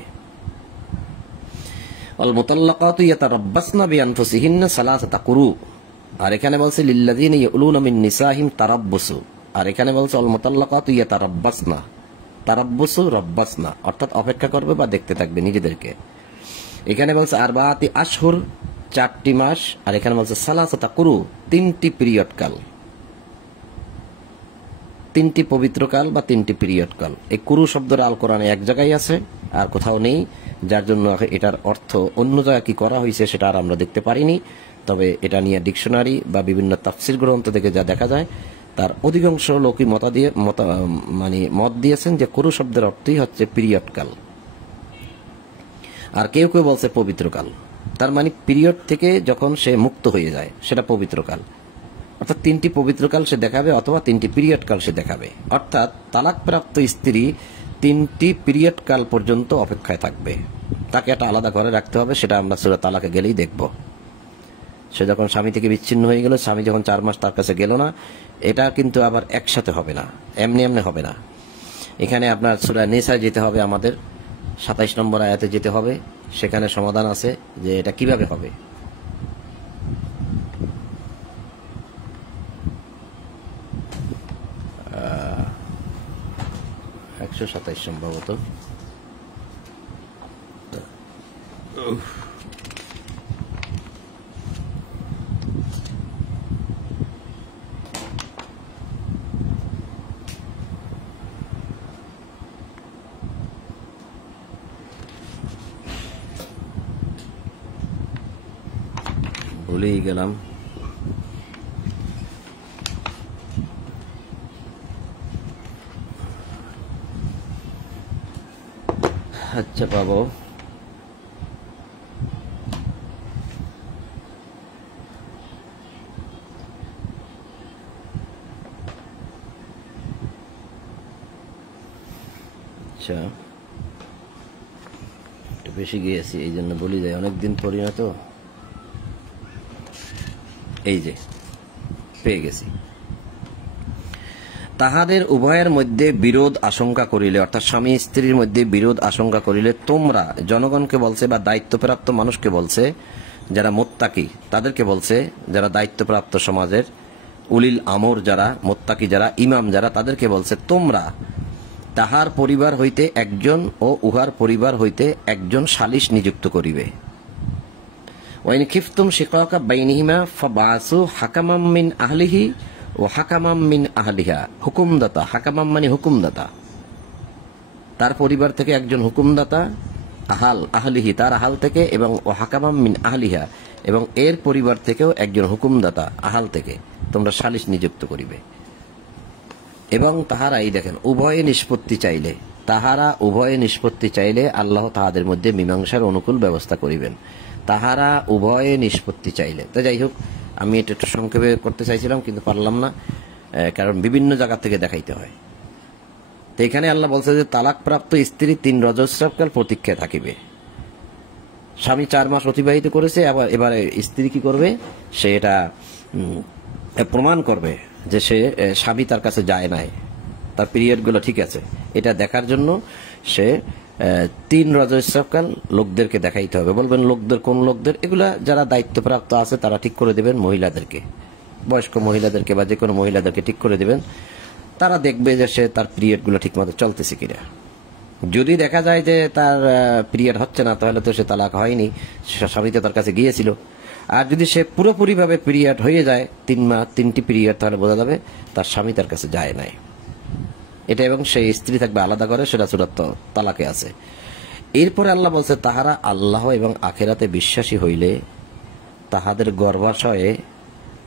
আল মুতাল্লাকাতু ইয়াতারাব্বাসনা বিআনফুসিহিন্না সালাসাতা কুরু, আর এখানে বলছে লিল্লাযিনা ইয়াউলুনা মিন নিসাহিম তারাব্বুসু, আর এখানে বলছে আল মুতাল্লাকাতু ইয়াতারাব্বাসনা, তারাব্বুসু রাব্বাসনা, অর্থাৎ অপেক্ষা করবে বা দেখতে থাকবে নিজেদেরকে। এখানে বলছে আরবাআতি আশহুর 4টি মাস, আর এখানে বলছে সালাসাতা কুরু 3টি পিরিয়ড কাল, 3টি পবিত্র কাল বা 3টি পিরিয়ড কাল। এই কুরু শব্দটা আল কোরআনে এক জায়গায় আছে আর কোথাও নেই, যার জন্য এটার অর্থ অন্য জায়গায় কি করা হয়েছে সেটা আর আমরা দেখতে পারিনি। তবে এটা নিয়ে ডিকশনারি বা বিভিন্ন তাফসির গ্রন্থ থেকে যা দেখা যায় তার অধিকাংশ লোকই মত দিয়েছেন যে কুরু শব্দের অর্থই হচ্ছে পিরিয়ড কাল, আর কেউ কেউ বলছে পবিত্র কাল। তার মানে পিরিয়ড থেকে যখন সে মুক্ত হয়ে যায় সেটা পবিত্র কাল, অর্থাৎ 3টি পবিত্র কাল সে দেখাবে অথবা 3টি পিরিয়ড কাল সে দেখাবে। অর্থাৎ তালাকপ্রাপ্ত স্ত্রী 3টি পিরিয়ড কাল পর্যন্ত অপেক্ষায় থাকবে, তাকে একটা আলাদা করে রাখতে হবে। সেটা আমরা সূরা তালাকে গেলেই দেখব। সে যখন স্বামী থেকে বিচ্ছিন্ন হয়ে গেল, স্বামী যখন 4 মাস তার কাছে গেল না, এটা কিন্তু আবার একসাথে হবে না, এমনি হবে না। এখানে আপনার সূরা নিসায় যেতে হবে, আমাদের 27 নম্বর আয়াতে যেতে হবে, সেখানে সমাধান আছে যে এটা কিভাবে হবে। 127 সম্ভবত। ভুলেই গেলাম। আচ্ছা পাবো। আচ্ছা একটু বেশি গিয়েছি এই জন্য বলি যায়, অনেকদিন পড়ি না তো। এই যে পেয়ে গেছি। তাহাদের উভয়ের মধ্যে বিরোধ আশঙ্কা করিলে, অর্থাৎ স্বামী স্ত্রীর মধ্যে বিরোধ আশঙ্কা করিলে তোমরা, জনগণকে বলছে বা দায়িত্বপ্রাপ্ত মানুষকে বলছে, যারা মুত্তাকি তাদেরকে বলছে, যারা দায়িত্বপ্রাপ্ত সমাজের উলিল আমর যারা মুত্তাকি যারা ইমাম যারা, তাদেরকে বলছে তোমরা তাহার পরিবার হইতে একজন ও উহার পরিবার হইতে একজন সালিশ নিযুক্ত করিবে। ওয়াইন খিফতুম শিকাকা বাইনিহিমা ফাবাসু হাকামাম মিন আহলিহি ও হাকামাম মিন আহলিহা, হুকুমদাতা, হাকামাম মানে হুকুমদাতা, তার পরিবার থেকে একজন হুকুমদাতা, আহলিহি তার আহাল থেকে, এবং ও হাকামাম মিন আহলিহা এবং এর পরিবার থেকেও একজন হুকুমদাতা আহাল থেকে তোমরা সালিস নিযুক্ত করিবে। এবং তাহারা, এই দেখেন, উভয়ে নিষ্পত্তি চাইলে আল্লাহ তাহাদের মধ্যে মীমাংসার অনুকূল ব্যবস্থা করিবেন। তাহারা উভয়ে নিষ্পত্তি চাইলে, তো যাই হোক, আমি এটা একটু সংক্ষেপে করতে চাইছিলাম কিন্তু পারলাম না, কারণ বিভিন্ন জায়গা থেকে দেখাইতে হয়। তো এখানে আল্লাহ বলছে যে তালাকপ্রাপ্ত স্ত্রী 3 রজস্রাবকাল প্রতীক্ষায় থাকিবে। স্বামী 4 মাস অতিবাহিত করেছে, এবারে স্ত্রী কি করবে, সে এটা প্রমাণ করবে যে সে স্বামী তার কাছে যায় নাই, তার পিরিয়ড গুলো ঠিক আছে, এটা দেখার জন্য সে 3 রজস্রাবকাল লোকদেরকে দেখাইতে হবে। বলবেন লোকদের, কোন লোকদের? এগুলা যারা দায়িত্বপ্রাপ্ত আছে তারা ঠিক করে দেবেন, মহিলাদেরকে, বয়স্ক মহিলাদেরকে বা যে কোনো মহিলাদেরকে ঠিক করে দেবেন। তারা দেখবে যে সে তার পিরিয়ড গুলো ঠিক মতো চলতেছে কিনা। যদি দেখা যায় যে তার পিরিয়ড হচ্ছে না, তাহলে তো সে তালাক হয়নি, স্বামী তো তার কাছে গিয়েছিল। আর যদি সে পুরোপুরি ভাবে পিরিয়ড হয়ে যায়, 3টি পিরিয়ড, তাহলে বোঝা যাবে তার স্বামী তার কাছে যায় নাই এটা, এবং সেই স্ত্রী থাকবে আলাদা করে, সেটা চূড়ান্ত তালাকে আছে। এরপরে আল্লাহ বলছে, তাহারা আল্লাহ এবং আখিরাতে বিশ্বাসী হইলে তাহাদের গর্ভাশয়ে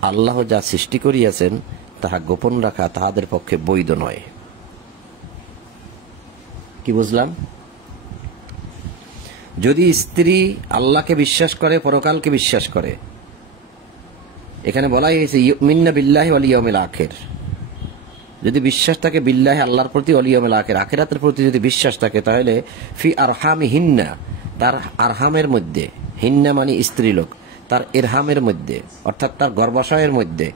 আল্লাহ যা সৃষ্টি করিয়াছেন তাহা গোপন রাখা তাহাদের পক্ষে বৈধ নয়। কি বুঝলাম? যদি স্ত্রী আল্লাহকে বিশ্বাস করে, পরকালকে বিশ্বাস করে, এখানে বলাই হয়েছে ইউমিন্না বিল্লাহি ওয়াল ইয়াউমিল আখির, যদি বিশ্বাস থাকে বিল্লাহি আল্লাহর প্রতি, ওয়াল ইয়াউমিল আখির আখিরাতের প্রতি যদি বিশ্বাস থাকে, তাহলে ফি আরহামিহিন্না তার আরহামের মধ্যে, হিন্না মানে স্ত্রীলোক, তার ইরহামের মধ্যে অর্থাৎ তার গর্ভাশয়ের মধ্যে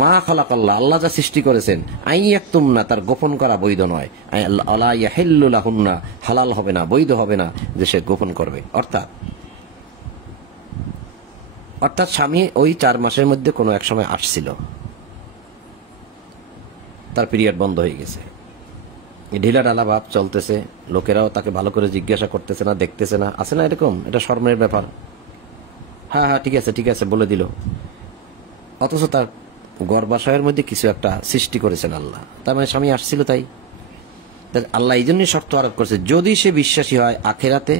মা খালাকাল্লাহ আল্লাহ যা সৃষ্টি করেছেন, আইয়াকতুমনা তার গোপন করা বৈধ নয়, আলা ইয়াহিল্লু লাহুন্না হালাল হবে না, বৈধ হবে না যে সে গোপন করবে। অর্থাৎ স্বামী ওই 4 মাসের মধ্যে কোনো এক সময় আসছিল, তার পিরিয়ড বন্ধ হয়ে গেছে, ঢিলা ঢালা ভাব চলতেছে, লোকেরাও তাকে ভালো করে জিজ্ঞাসা করতেছে না, দেখতেছে না, আছে না এরকম? এটা শর্মের ব্যাপার। হ্যাঁ ঠিক আছে বলে দিল, অথচ তার গর্ভাশয়ের মধ্যে কিছু একটা সৃষ্টি করেছেন আল্লাহ, তার মানে স্বামী আসছিল। তাই আল্লাহ এই জন্যই শর্ত আরোপ করেছে, যদি সে বিশ্বাসী হয় আখিরাতে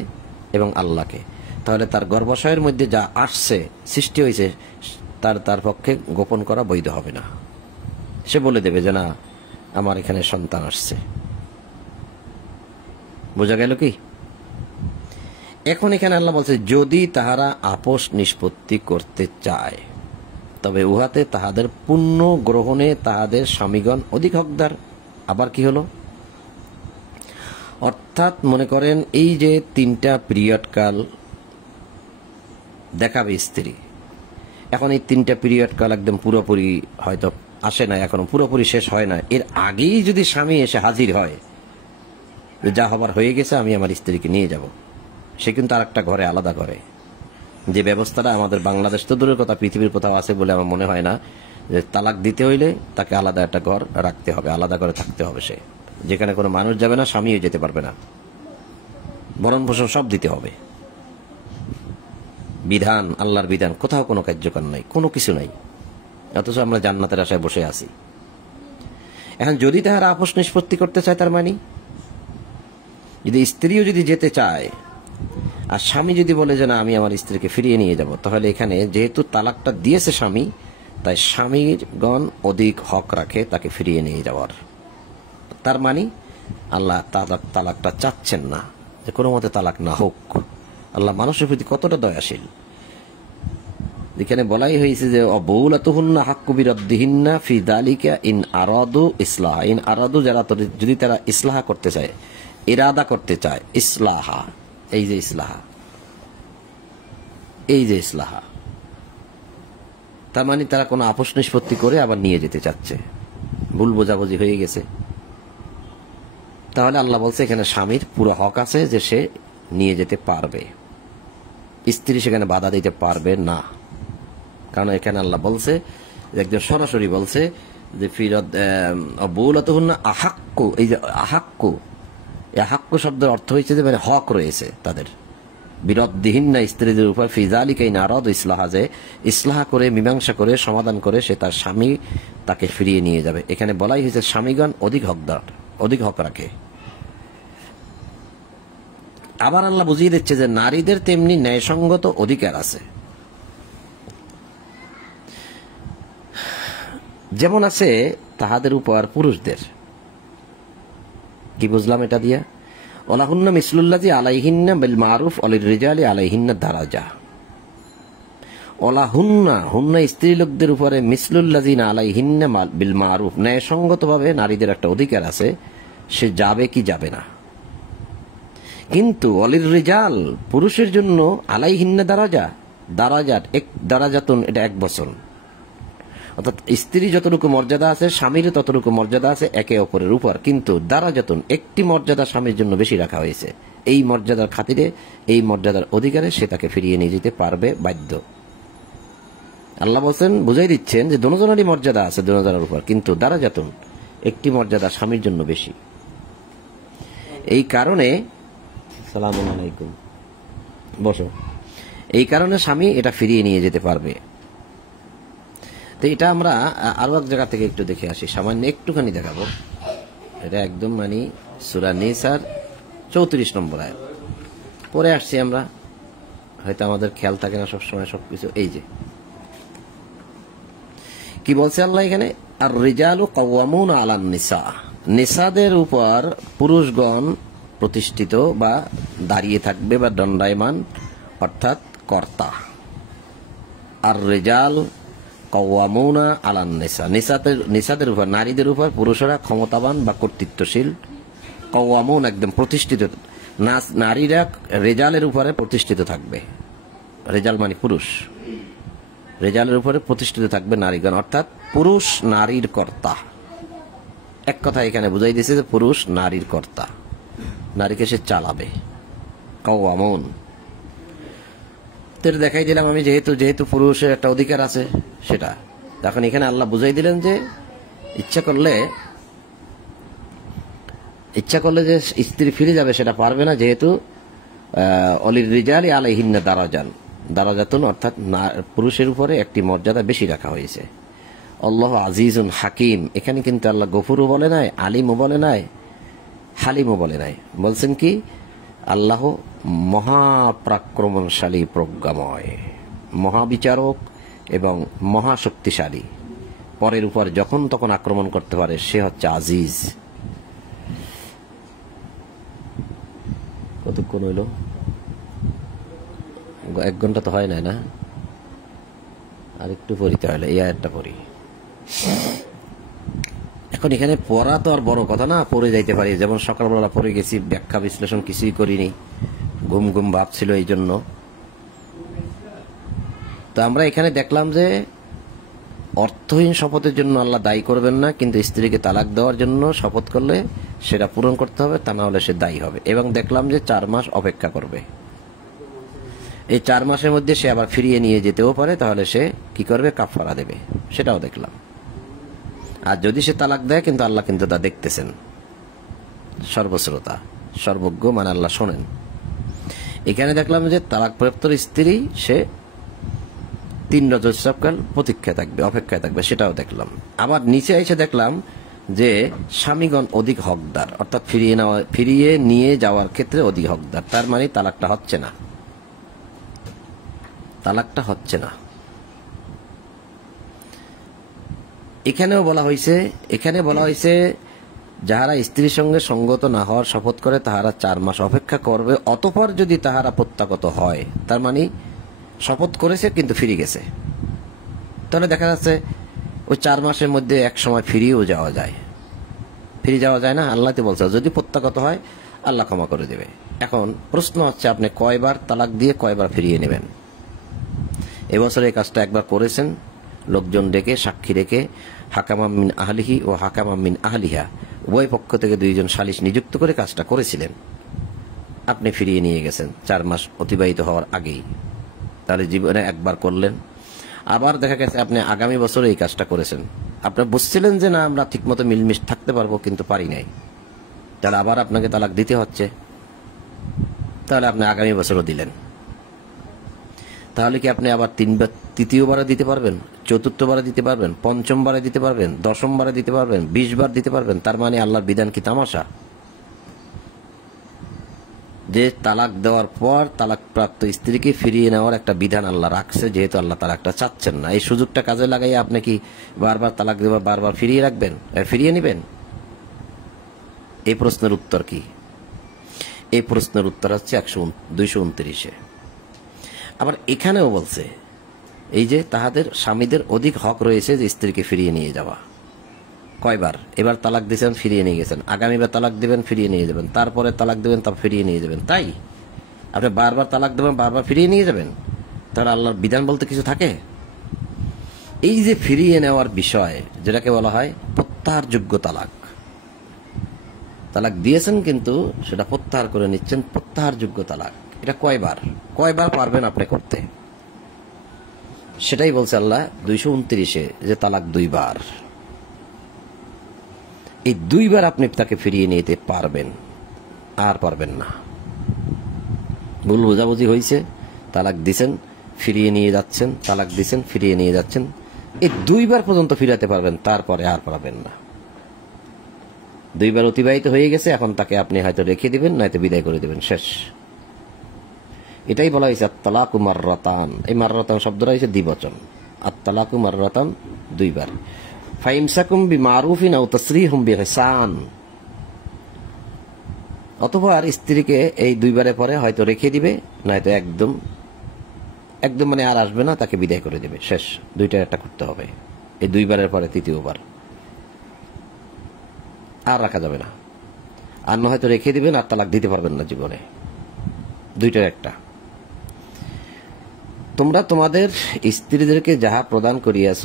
এবং আল্লাহকে, তাহলে তার গর্ভাশয়ের মধ্যে যা আসছে, সৃষ্টি হয়েছে, তার পক্ষে গোপন করা বৈধ হবে না। সে বলে দেবে যে না, আমার এখানে সন্তান আসছে। বোঝা গেল কি? এখন এখানে আল্লাহ বলছে, যদি তাহারা আপোষ নিষ্পত্তি করতে চায়, তবে উহাতে তাহাদের পুণ্য গ্রহণে তাহাদের স্বামীগণ অধিক হকদার। আবার কি হলো? অর্থাৎ মনে করেন এই যে 3টা পিরিয়ড কাল দেখাবে স্ত্রী, এখন এই 3টা পিরিয়ড কাল একদম পুরোপুরি হয়তো আসে না, এখনো পুরোপুরি শেষ হয় না, এর আগেই যদি স্বামী এসে হাজির হয়, যা হবার হয়ে গেছে, আমি আমার স্ত্রীকে নিয়ে যাব, সে কিন্তু আর একটা ঘরে আলাদা করে, যে ব্যবস্থাটা আমাদের বাংলাদেশ তো দূরের কথা, পৃথিবীর কোথাও আছে বলে আমার মনে হয় না, যে তালাক দিতে হইলে তাকে আলাদা একটা ঘর রাখতে হবে, আলাদা করে থাকতে হবে, সে যেখানে কোনো মানুষ যাবে না, স্বামীও যেতে পারবে না, ভরণ পোষণ সব দিতে হবে। বিধান, আল্লাহর বিধান, কোথাও কোনো কার্যকর নাই, কোনো কিছু নাই, অথচ আমরা জান্নাতের আশায় বসে আছি। এখন যদি তাহারা আপোষ নিষ্পত্তি করতে চায়, তার মানে যদি স্ত্রীও যদি যেতে চায় আর স্বামী যদি বলে যে না, আমি আমার স্ত্রীকে ফিরিয়ে নিয়ে যাব, তাহলে এখানে যেহেতু তালাকটা দিয়েছে স্বামী, তাই স্বামীগণ অধিক হক রাখে তাকে ফিরিয়ে নিয়ে যাওয়ার। তার মানে আল্লাহ তালাকটা চাচ্ছেন না, যে কোনো মতে তালাক না হোক। আল্লাহ মানুষের প্রতি কতটা দয়াশীল। এখানে বলাই হয়েছে যে অবৌলাতুহুন্না হাক্কু বিরাদ্দিহিন্না ফি যালিকা ইন আরাদু ইসলাহ, ইন আরাদু যারা যদি তারা ইসলাহ করতে চায়, ইরাদা করতে চায়, ইসলাহা, এই যে ইসলাহা, তার মানে তারা কোনো আপোষ নিষ্পত্তি করে আবার নিয়ে যেতে চাচ্ছে, ভুল বোঝাবুঝি হয়ে গেছে, তাহলে আল্লাহ বলছে এখানে স্বামীর পুরো হক আছে যে সে নিয়ে যেতে পারবে, স্ত্রী সেখানে বাধা দিতে পারবে না। কারণ এখানে আল্লাহ বলছে, একদম সরাসরি বলছে যে ফিরত বৌলাতুহুন্না আহাক্কু, এই যে আহাক্কু, এই আহাক্কু শব্দের অর্থ হয়েছে যে মানে হক রয়েছে তাদের, বিরোধহীন না স্ত্রীদের উপর ফিজালিকাই নারদ ইসলাহা, যে ইসলাহ করে মীমাংসা করে সমাধান করে সে তার স্বামী তাকে ফিরিয়ে নিয়ে যাবে। এখানে বলাই হয়েছে স্বামীগণ অধিক হকদার, অধিক হক রাখে। আবার আল্লাহ বুঝিয়ে দিচ্ছে যে নারীদের তেমনি ন্যায়সঙ্গত অধিকার আছে, যেমন আছে তাহাদের উপর পুরুষদের। কি বুঝলাম এটা দিয়া? ওলাহুন্না মিসলুল্লাযী আলাইহিন্না বিল মারুফ ওয়ালির রিজালি আলাইহিন্না দারাজা। ওলাহুন্না, হুন্না স্ত্রী লোকদের উপরে, মিসলুল্লাযীনা আলাইহিন্না বিল মারুফ, ন্যায়সঙ্গতভাবে নারীদের একটা অধিকার আছে, সে যাবে কি যাবে না। কিন্তু ওয়ালির রিজাল, পুরুষের জন্য আলাইহিন্না দারাজা, দারাজাতুন, এটা এক বচন, অর্থাৎ স্ত্রী যতটুকু মর্যাদা আছে স্বামীর ততটুকু মর্যাদা আছে একে অপরের উপর, কিন্তু দারাজাতুন, একটি মর্যাদা স্বামীর জন্য বেশি রাখা হয়েছে। এই মর্যাদার খাতিরে, এই মর্যাদার অধিকারে সে তাকে ফিরিয়ে নিয়ে যেতে পারবে, বাধ্য। আল্লাহ বলছেন, বুঝাই দিচ্ছেন যে দুজনেরই মর্যাদা আছে দুজনের উপর, কিন্তু দারাজাতুন, একটি মর্যাদা স্বামীর জন্য বেশি। এই কারণে, সালামু আলাইকুম, বসো, এই কারণে স্বামী এটা ফিরিয়ে নিয়ে যেতে পারবে। তো এটা আমরা আরো এক জায়গা থেকে একটু দেখে আসি, সামান্য একটুখানি দেখাবো। এটা একদম মানে সূরা নিসার 34 নম্বর আয়াত পরে আসছি আমরা, হয়তো আমাদের খেয়াল থাকে না সবসময় সবকিছু। এই যে কি বলছে আল্লাহ এখানে, আর রিজালু কাওয়ামুনা আলান নিসা, নিসাদের উপর পুরুষগণ প্রতিষ্ঠিত বা দাঁড়িয়ে থাকবে বা দণ্ডায়মান, অর্থাৎ কর্তা। আর রিজাল কাওয়ামুনা আলান নিসা, নিসাদের উপর, নারীদের উপর পুরুষেরা ক্ষমতাবান বা কর্তৃত্বশীল। কাওয়ামুন, একদম প্রতিষ্ঠিত, নারীরা রেজালের উপরে প্রতিষ্ঠিত থাকবে। রেজাল মানে পুরুষ, রেজালের উপরে প্রতিষ্ঠিত থাকবে নারীগণ, অর্থাৎ পুরুষ নারীর কর্তা। এক কথা এখানে বুঝাই দিয়েছে যে পুরুষ নারীর কর্তা, নারীকে সে চালাবে। কাওয়ামুন দেখাই দিলাম আমি, যেহেতু পুরুষের একটা অধিকার আছে সেটা। তখন এখানে আল্লাহ বুঝাই দিলেন যে ইচ্ছা করলে যে স্ত্রী ফিরে যাবে সেটা পারবে না, যেহেতু অলির রিজালি আলাইহিন্না দারাজাতুন, অর্থাৎ পুরুষের উপরে একটি মর্যাদা বেশি রাখা হয়েছে। আল্লাহ আজিজুন হাকিম, এখানে কিন্তু আল্লাহ গফুরও বলে নাই, আলিমও বলে নাই, হালিমও বলে নাই, বলছেন কি আল্লাহ মহাপ্রাক্রমণশালী, প্রজ্ঞাময়, মহাবিচারক এবং মহাশক্তিশালী। পরের উপর যখন তখন আক্রমণ করতে পারে, সে হচ্ছে আজিজ। কতক্ষণ হইল? 1 ঘন্টা তো হয় নাই না, আর একটু পড়িতে হলে এই আয়াতটা পড়ি। এখন এখানে পড়া তো আর বড় কথা না, পড়ে যাইতে পারি, যেমন সকালবেলা পড়ে গেছি, ব্যাখ্যা বিশ্লেষণ কিছুই করিনি, ঘুম ঘুম ভাব ছিল এই জন্য। তো আমরা এখানে দেখলাম যে অর্থহীন শপথের জন্য আল্লাহ দায়ী করবেন না, কিন্তু স্ত্রীকে তালাক দেওয়ার জন্য শপথ করলে সেটা পূরণ করতে হবে, তা না হলে সে দায়ী হবে। এবং দেখলাম যে 4 মাস অপেক্ষা করবে, এই 4 মাসের মধ্যে সে আবার ফিরিয়ে নিয়ে যেতেও পারে, তাহলে সে কি করবে, কাফারা দেবে, সেটাও দেখলাম। আর যদি সে তালাক দেয়, কিন্তু আল্লাহ কিন্তু তা দেখতেছেন, সর্বশ্রোতা সর্বজ্ঞ, মানে আল্লাহ শোনেন। এখানে দেখলাম যে তালাক প্রাপ্ত স্ত্রী সে 3 রজস্রাবকাল প্রতীক্ষায় থাকবে, অপেক্ষায় থাকবে, সেটাও দেখলাম। আবার নিচে এসে দেখলাম যে স্বামীগণ অধিক হকদার, অর্থাৎ ফিরিয়ে নিয়ে যাওয়ার ক্ষেত্রে অধিক হকদার। তার মানে তালাকটা হচ্ছে না, তালাকটা হচ্ছে না। এখানে বলা হয়েছে যাহারা স্ত্রীর সঙ্গে সঙ্গত না হওয়ার শপথ করে তাহারা 4 মাস অপেক্ষা করবে, অতঃপর যদি তাহারা প্রত্যাগত হয়, তার মানে শপথ করেছে কিন্তু ফিরে গেছে, তাহলে দেখা যাচ্ছে ওই 4 মাসের মধ্যে এক সময় ফিরে যাওয়া যায় না। আল্লাহ তো বলছে যদি প্রত্যাগত হয় আল্লাহ ক্ষমা করে দেবে। এখন প্রশ্ন হচ্ছে, আপনি কয়বার তালাক দিয়ে কয়বার ফিরিয়ে নেবেন? এবছর এই কাজটা একবার করেছেন, লোকজন ডেকে, সাক্ষী রেখে, হাকামাম মিন আহলিহি ও হাকামাম মিন আহলিহা, উভয় পক্ষ থেকে 2 জন সালিশ নিযুক্ত করে কাজটা করেছিলেন, আপনি ফিরিয়ে নিয়ে গেছেন 4 মাস অতিবাহিত হওয়ার আগেই, তাহলে জীবনে একবার করলেন। আবার দেখা গেছে আপনি আগামী বছর এই কাজটা করেছেন, আপনি বুঝছিলেন যে না আমরা ঠিকমতো মিলমিশ থাকতে পারবো, কিন্তু পারি নাই, তাহলে আবার আপনাকে তালাক দিতে হচ্ছে, তাহলে আপনি আগামী বছরও দিলেন। তাহলে কি আপনি আবার তৃতীয়বারে দিতে পারবেন, চতুর্থবারে দিতে পারবেন, পঞ্চমবারে দিতে পারবেন, দশমবারে দিতে পারবেন, 20 বার দিতে পারবেন? তার মানে আল্লাহর বিধান কি তামাশা? যে তালাক দেওয়ার পর তালাক প্রাপ্ত স্ত্রীকে ফিরিয়ে নেওয়ার একটা বিধান আল্লাহ রাখছে, যেহেতু আল্লাহ তালাকটা চাচ্ছেন না, এই সুযোগটা কাজে লাগাই আপনি কি বারবার তালাক দেওয়া, বারবার ফিরিয়ে রাখবেন, ফিরিয়ে নেবেন? এই প্রশ্নের উত্তর কি? এই প্রশ্নের উত্তর হচ্ছে 229-এ। আবার এখানেও বলছে এই যে তাহাদের স্বামীদের অধিক হক রয়েছে যে স্ত্রীকে ফিরিয়ে নিয়ে যাওয়া। কয়বার? এবার তালাক দিয়েছেন, ফিরিয়ে নিয়ে গেছেন, আগামীবার তালাক দিবেন, ফিরিয়ে নিয়ে যাবেন, তারপরে তালাক দিবেন, তা ফিরিয়ে নিয়ে যাবেন। তাই আপনি বারবার তালাক দেবেন, বারবার ফিরিয়ে নিয়ে যাবেন? তাহলে আল্লাহর বিধান বলতে কিছু থাকে? এই যে ফিরিয়ে নেওয়ার বিষয়, যেটাকে বলা হয় প্রত্যাহারযোগ্য তালাক, তালাক দিয়েছেন কিন্তু সেটা প্রত্যাহার করে নিচ্ছেন, প্রত্যাহারযোগ্য তালাক, এটা কয়বার পারবেন আপনি করতে? সেটাই বলছে আল্লাহ 229-এ, যে তালাক 2 বার। এই 2 বার আপনি তাকে ফিরিয়ে নিতে পারবেন, আর পারবেন না। ভুল বোঝাবুঝি হয়েছে, তালাক দিছেন, ফিরিয়ে নিয়ে যাচ্ছেন, তালাক দিছেন, ফিরিয়ে নিয়ে যাচ্ছেন, এই 2 বার পর্যন্ত ফিরাতে পারবেন, তারপরে আর পারবেন না। 2 বার অতিবাহিত হয়ে গেছে, এখন তাকে আপনি হয়তো রেখে দিবেন, নয়তো বিদায় করে দিবেন, শেষ। এটাই বলা হয়েছে আত-তালাকু মাররাতান। এই মাররাতান শব্দটা হয়েছে দ্বিবচন। আত-তালাকু মাররাতান, 2 বার। ফাইমসাকুম বিমারুফিন আও তাসরিহুম বিইহসান। অথবা আর স্ত্রীকে এই 2 বারের পরে হয়তো রেখে দিবে, নয়তো একদম মানে আর আসবে না, তাকে বিদায় করে দিবে, শেষ। 2টার একটা করতে হবে। এই 2 বারের পরে তৃতীয়বার আর রাখা যাবে না। আর না হয়তো রেখে দিবেন, আর তালাক দিতে পারবেন না জীবনে। 2টার একটা। তোমরা তোমাদের স্ত্রীদেরকে যাহা প্রদান করিয়াছ,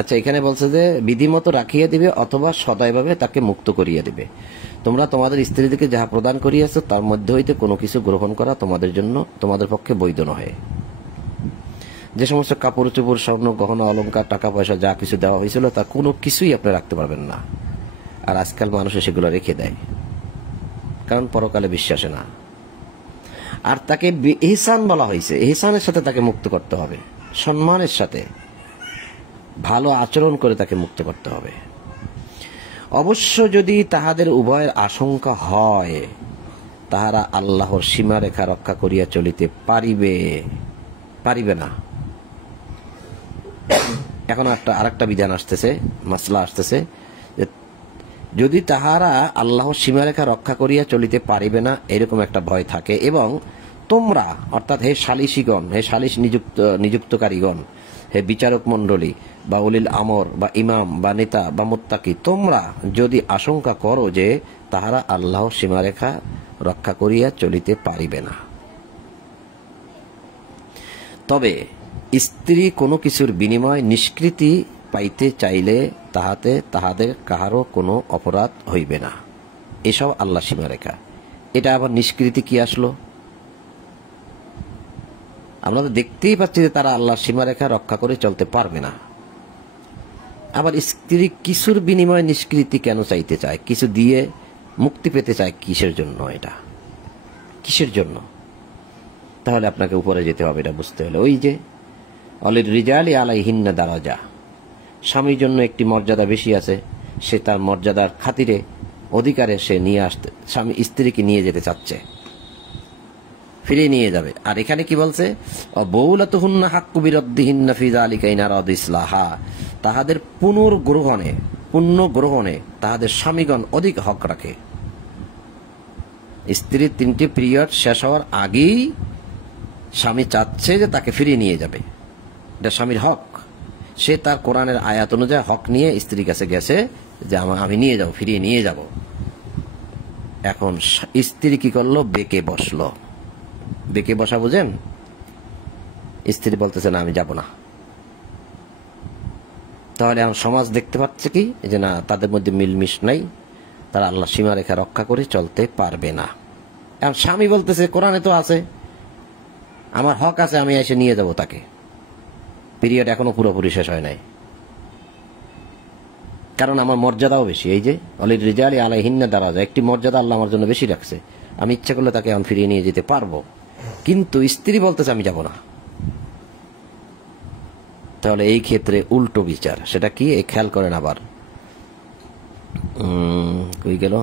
আচ্ছা এখানে বলছে যে বিধিমতো রাখিয়া দিবে অথবা সদয়ভাবে তাকে মুক্ত করিয়া দিবে। তোমরা তোমাদের স্ত্রীদেরকে যাহা প্রদান করিয়াছ তার মধ্যে হইতে কোনো কিছু গ্রহণ করা তোমাদের জন্য, তোমাদের পক্ষে বৈধ নহে। যে সমস্ত কাপড় চোপড়, স্বর্ণ গহনা অলংকার, টাকা পয়সা যা কিছু দেওয়া হয়েছিল তার কোনো কিছুই আপনি রাখতে পারবেন না। আর আজকাল মানুষ সেগুলো রেখে দেয়, কারণ পরকালে বিশ্বাসে না। আর তাকে ইহসান বলা হয়েছে, ইহসানের সাথে তাকে মুক্ত করতে হবে, সম্মানের সাথে ভালো আচরণ করে তাকে মুক্ত করতে হবে। অবশ্য যদি তাহাদের উভয়ের আশঙ্কা হয় তাহারা আল্লাহর সীমারেখা রক্ষা করিয়া চলিতে পারিবে না। এখন আরেকটা বিধান আসতেছে, মাসলা আসতেছে, যে যদি তাহারা আল্লাহর সীমারেখা রক্ষা করিয়া চলিতে পারিবে না, এরকম একটা ভয় থাকে, এবং তোমরা অর্থাৎ হে সালিসিগণ, হে সালিস নিযুক্তকারীগণ, হে বিচারক মণ্ডলী বা উলিল আমর বা ইমাম বা নেতা বা মুত্তাকি, তোমরা যদি আশঙ্কা করো যে তাহারা আল্লাহর সীমারেখা রক্ষা করিয়া চলিতে পারিবে না, তবে স্ত্রী কোনো কিছুর বিনিময় নিষ্কৃতি পাইতে চাইলে তাহাতে তাহাদের কাহারও কোনো অপরাধ হইবে না। এসব আল্লাহ সীমারেখা। এটা আবার নিষ্কৃতি কি আসলো? আমরা তো দেখতেই পাচ্ছি যে তারা আল্লাহর সীমারেখা রক্ষা করে চলতে পারবে না। আবার স্ত্রী কিছুর বিনিময়ে নিষ্কৃতি কেন চাইতে চায়, কিছু দিয়ে মুক্তি পেতে চায়, কিসের জন্য? এটা কিসের জন্য? তাহলে আপনাকে উপরে যেতে হবে, এটা বুঝতে হলে। ওই যে অলির রিজালি আলাইহিন্না দারাজা, স্বামীর জন্য একটি মর্যাদা বেশি আছে, সে তার মর্যাদার খাতিরে, অধিকারে সে নিয়ে আসতে, স্বামী স্ত্রীকে নিয়ে যেতে চাচ্ছে, ফিরিয়ে নিয়ে যাবে। আর এখানে কি বলছে? বউলাতুহুন্না হাক্কু বিরদ্দিহিন্না ফি যালিকা ইন আরাদু ইসলাহা, তাহাদের পুনর্গ্রহণে তাহাদের স্বামীগণ অধিক হক রাখে। স্ত্রীর 3টি পিরিয়ড শেষ হওয়ার আগেই স্বামী চাচ্ছে যে তাকে ফিরিয়ে নিয়ে যাবে, এটা স্বামীর হক। সে তার কোরআনের আয়াত অনুযায়ী হক নিয়ে স্ত্রীর কাছে গেছে যে আমি নিয়ে যাব, ফিরিয়ে নিয়ে যাব। এখন স্ত্রী কি করলো? বেঁকে বসলো। বেঁকে বসা বুঝেন? স্ত্রী বলতেছে না, আমি যাব না। তাহলে এখন সমাজ দেখতে পাচ্ছে কি যে না, তাদের মধ্যে মিলমিশ নাই, তারা আল্লাহ সীমারেখা রক্ষা করে চলতে পারবে না। এখন স্বামী বলতেছে কোরআনে তো আছে, আমার হক আছে, আমি এসে নিয়ে যাব তাকে, পিরিয়ড এখনো পুরোপুরি শেষ হয় নাই, কারণ আমার মর্যাদাও বেশি। এই যে অলির রিজালি আলাইহিন্না দারাজা, একটি মর্যাদা আল্লাহ আমার জন্য বেশি রাখছে, আমি ইচ্ছা করলে তাকে এখন ফিরিয়ে নিয়ে যেতে পারবো। কিন্তু স্ত্রী বলতেছে আমি যাব না, তাহলে এই ক্ষেত্রে উল্টো বিচার। সেটা কি, এই খেয়াল করেন আবার কই গেল,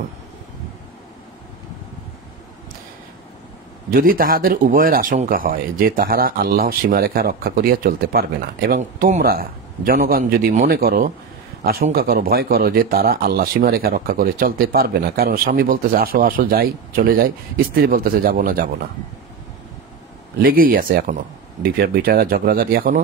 যদি তাহাদের উভয়ের আশঙ্কা হয় যে তাহারা আল্লাহ সীমারেখা রক্ষা করিয়া চলতে পারবে না, এবং তোমরা জনগণ যদি মনে করো, আশঙ্কা করো, ভয় করো যে তারা আল্লাহ সীমারেখা রক্ষা করে চলতে পারবে না, কারণ স্বামী বলতেছে আসো আসো যাই, চলে যাই, স্ত্রী বলতেছে যাব না যাব না, লেগেই আছে এখনো, বিচারা ঝগড়াঝাটি এখনো,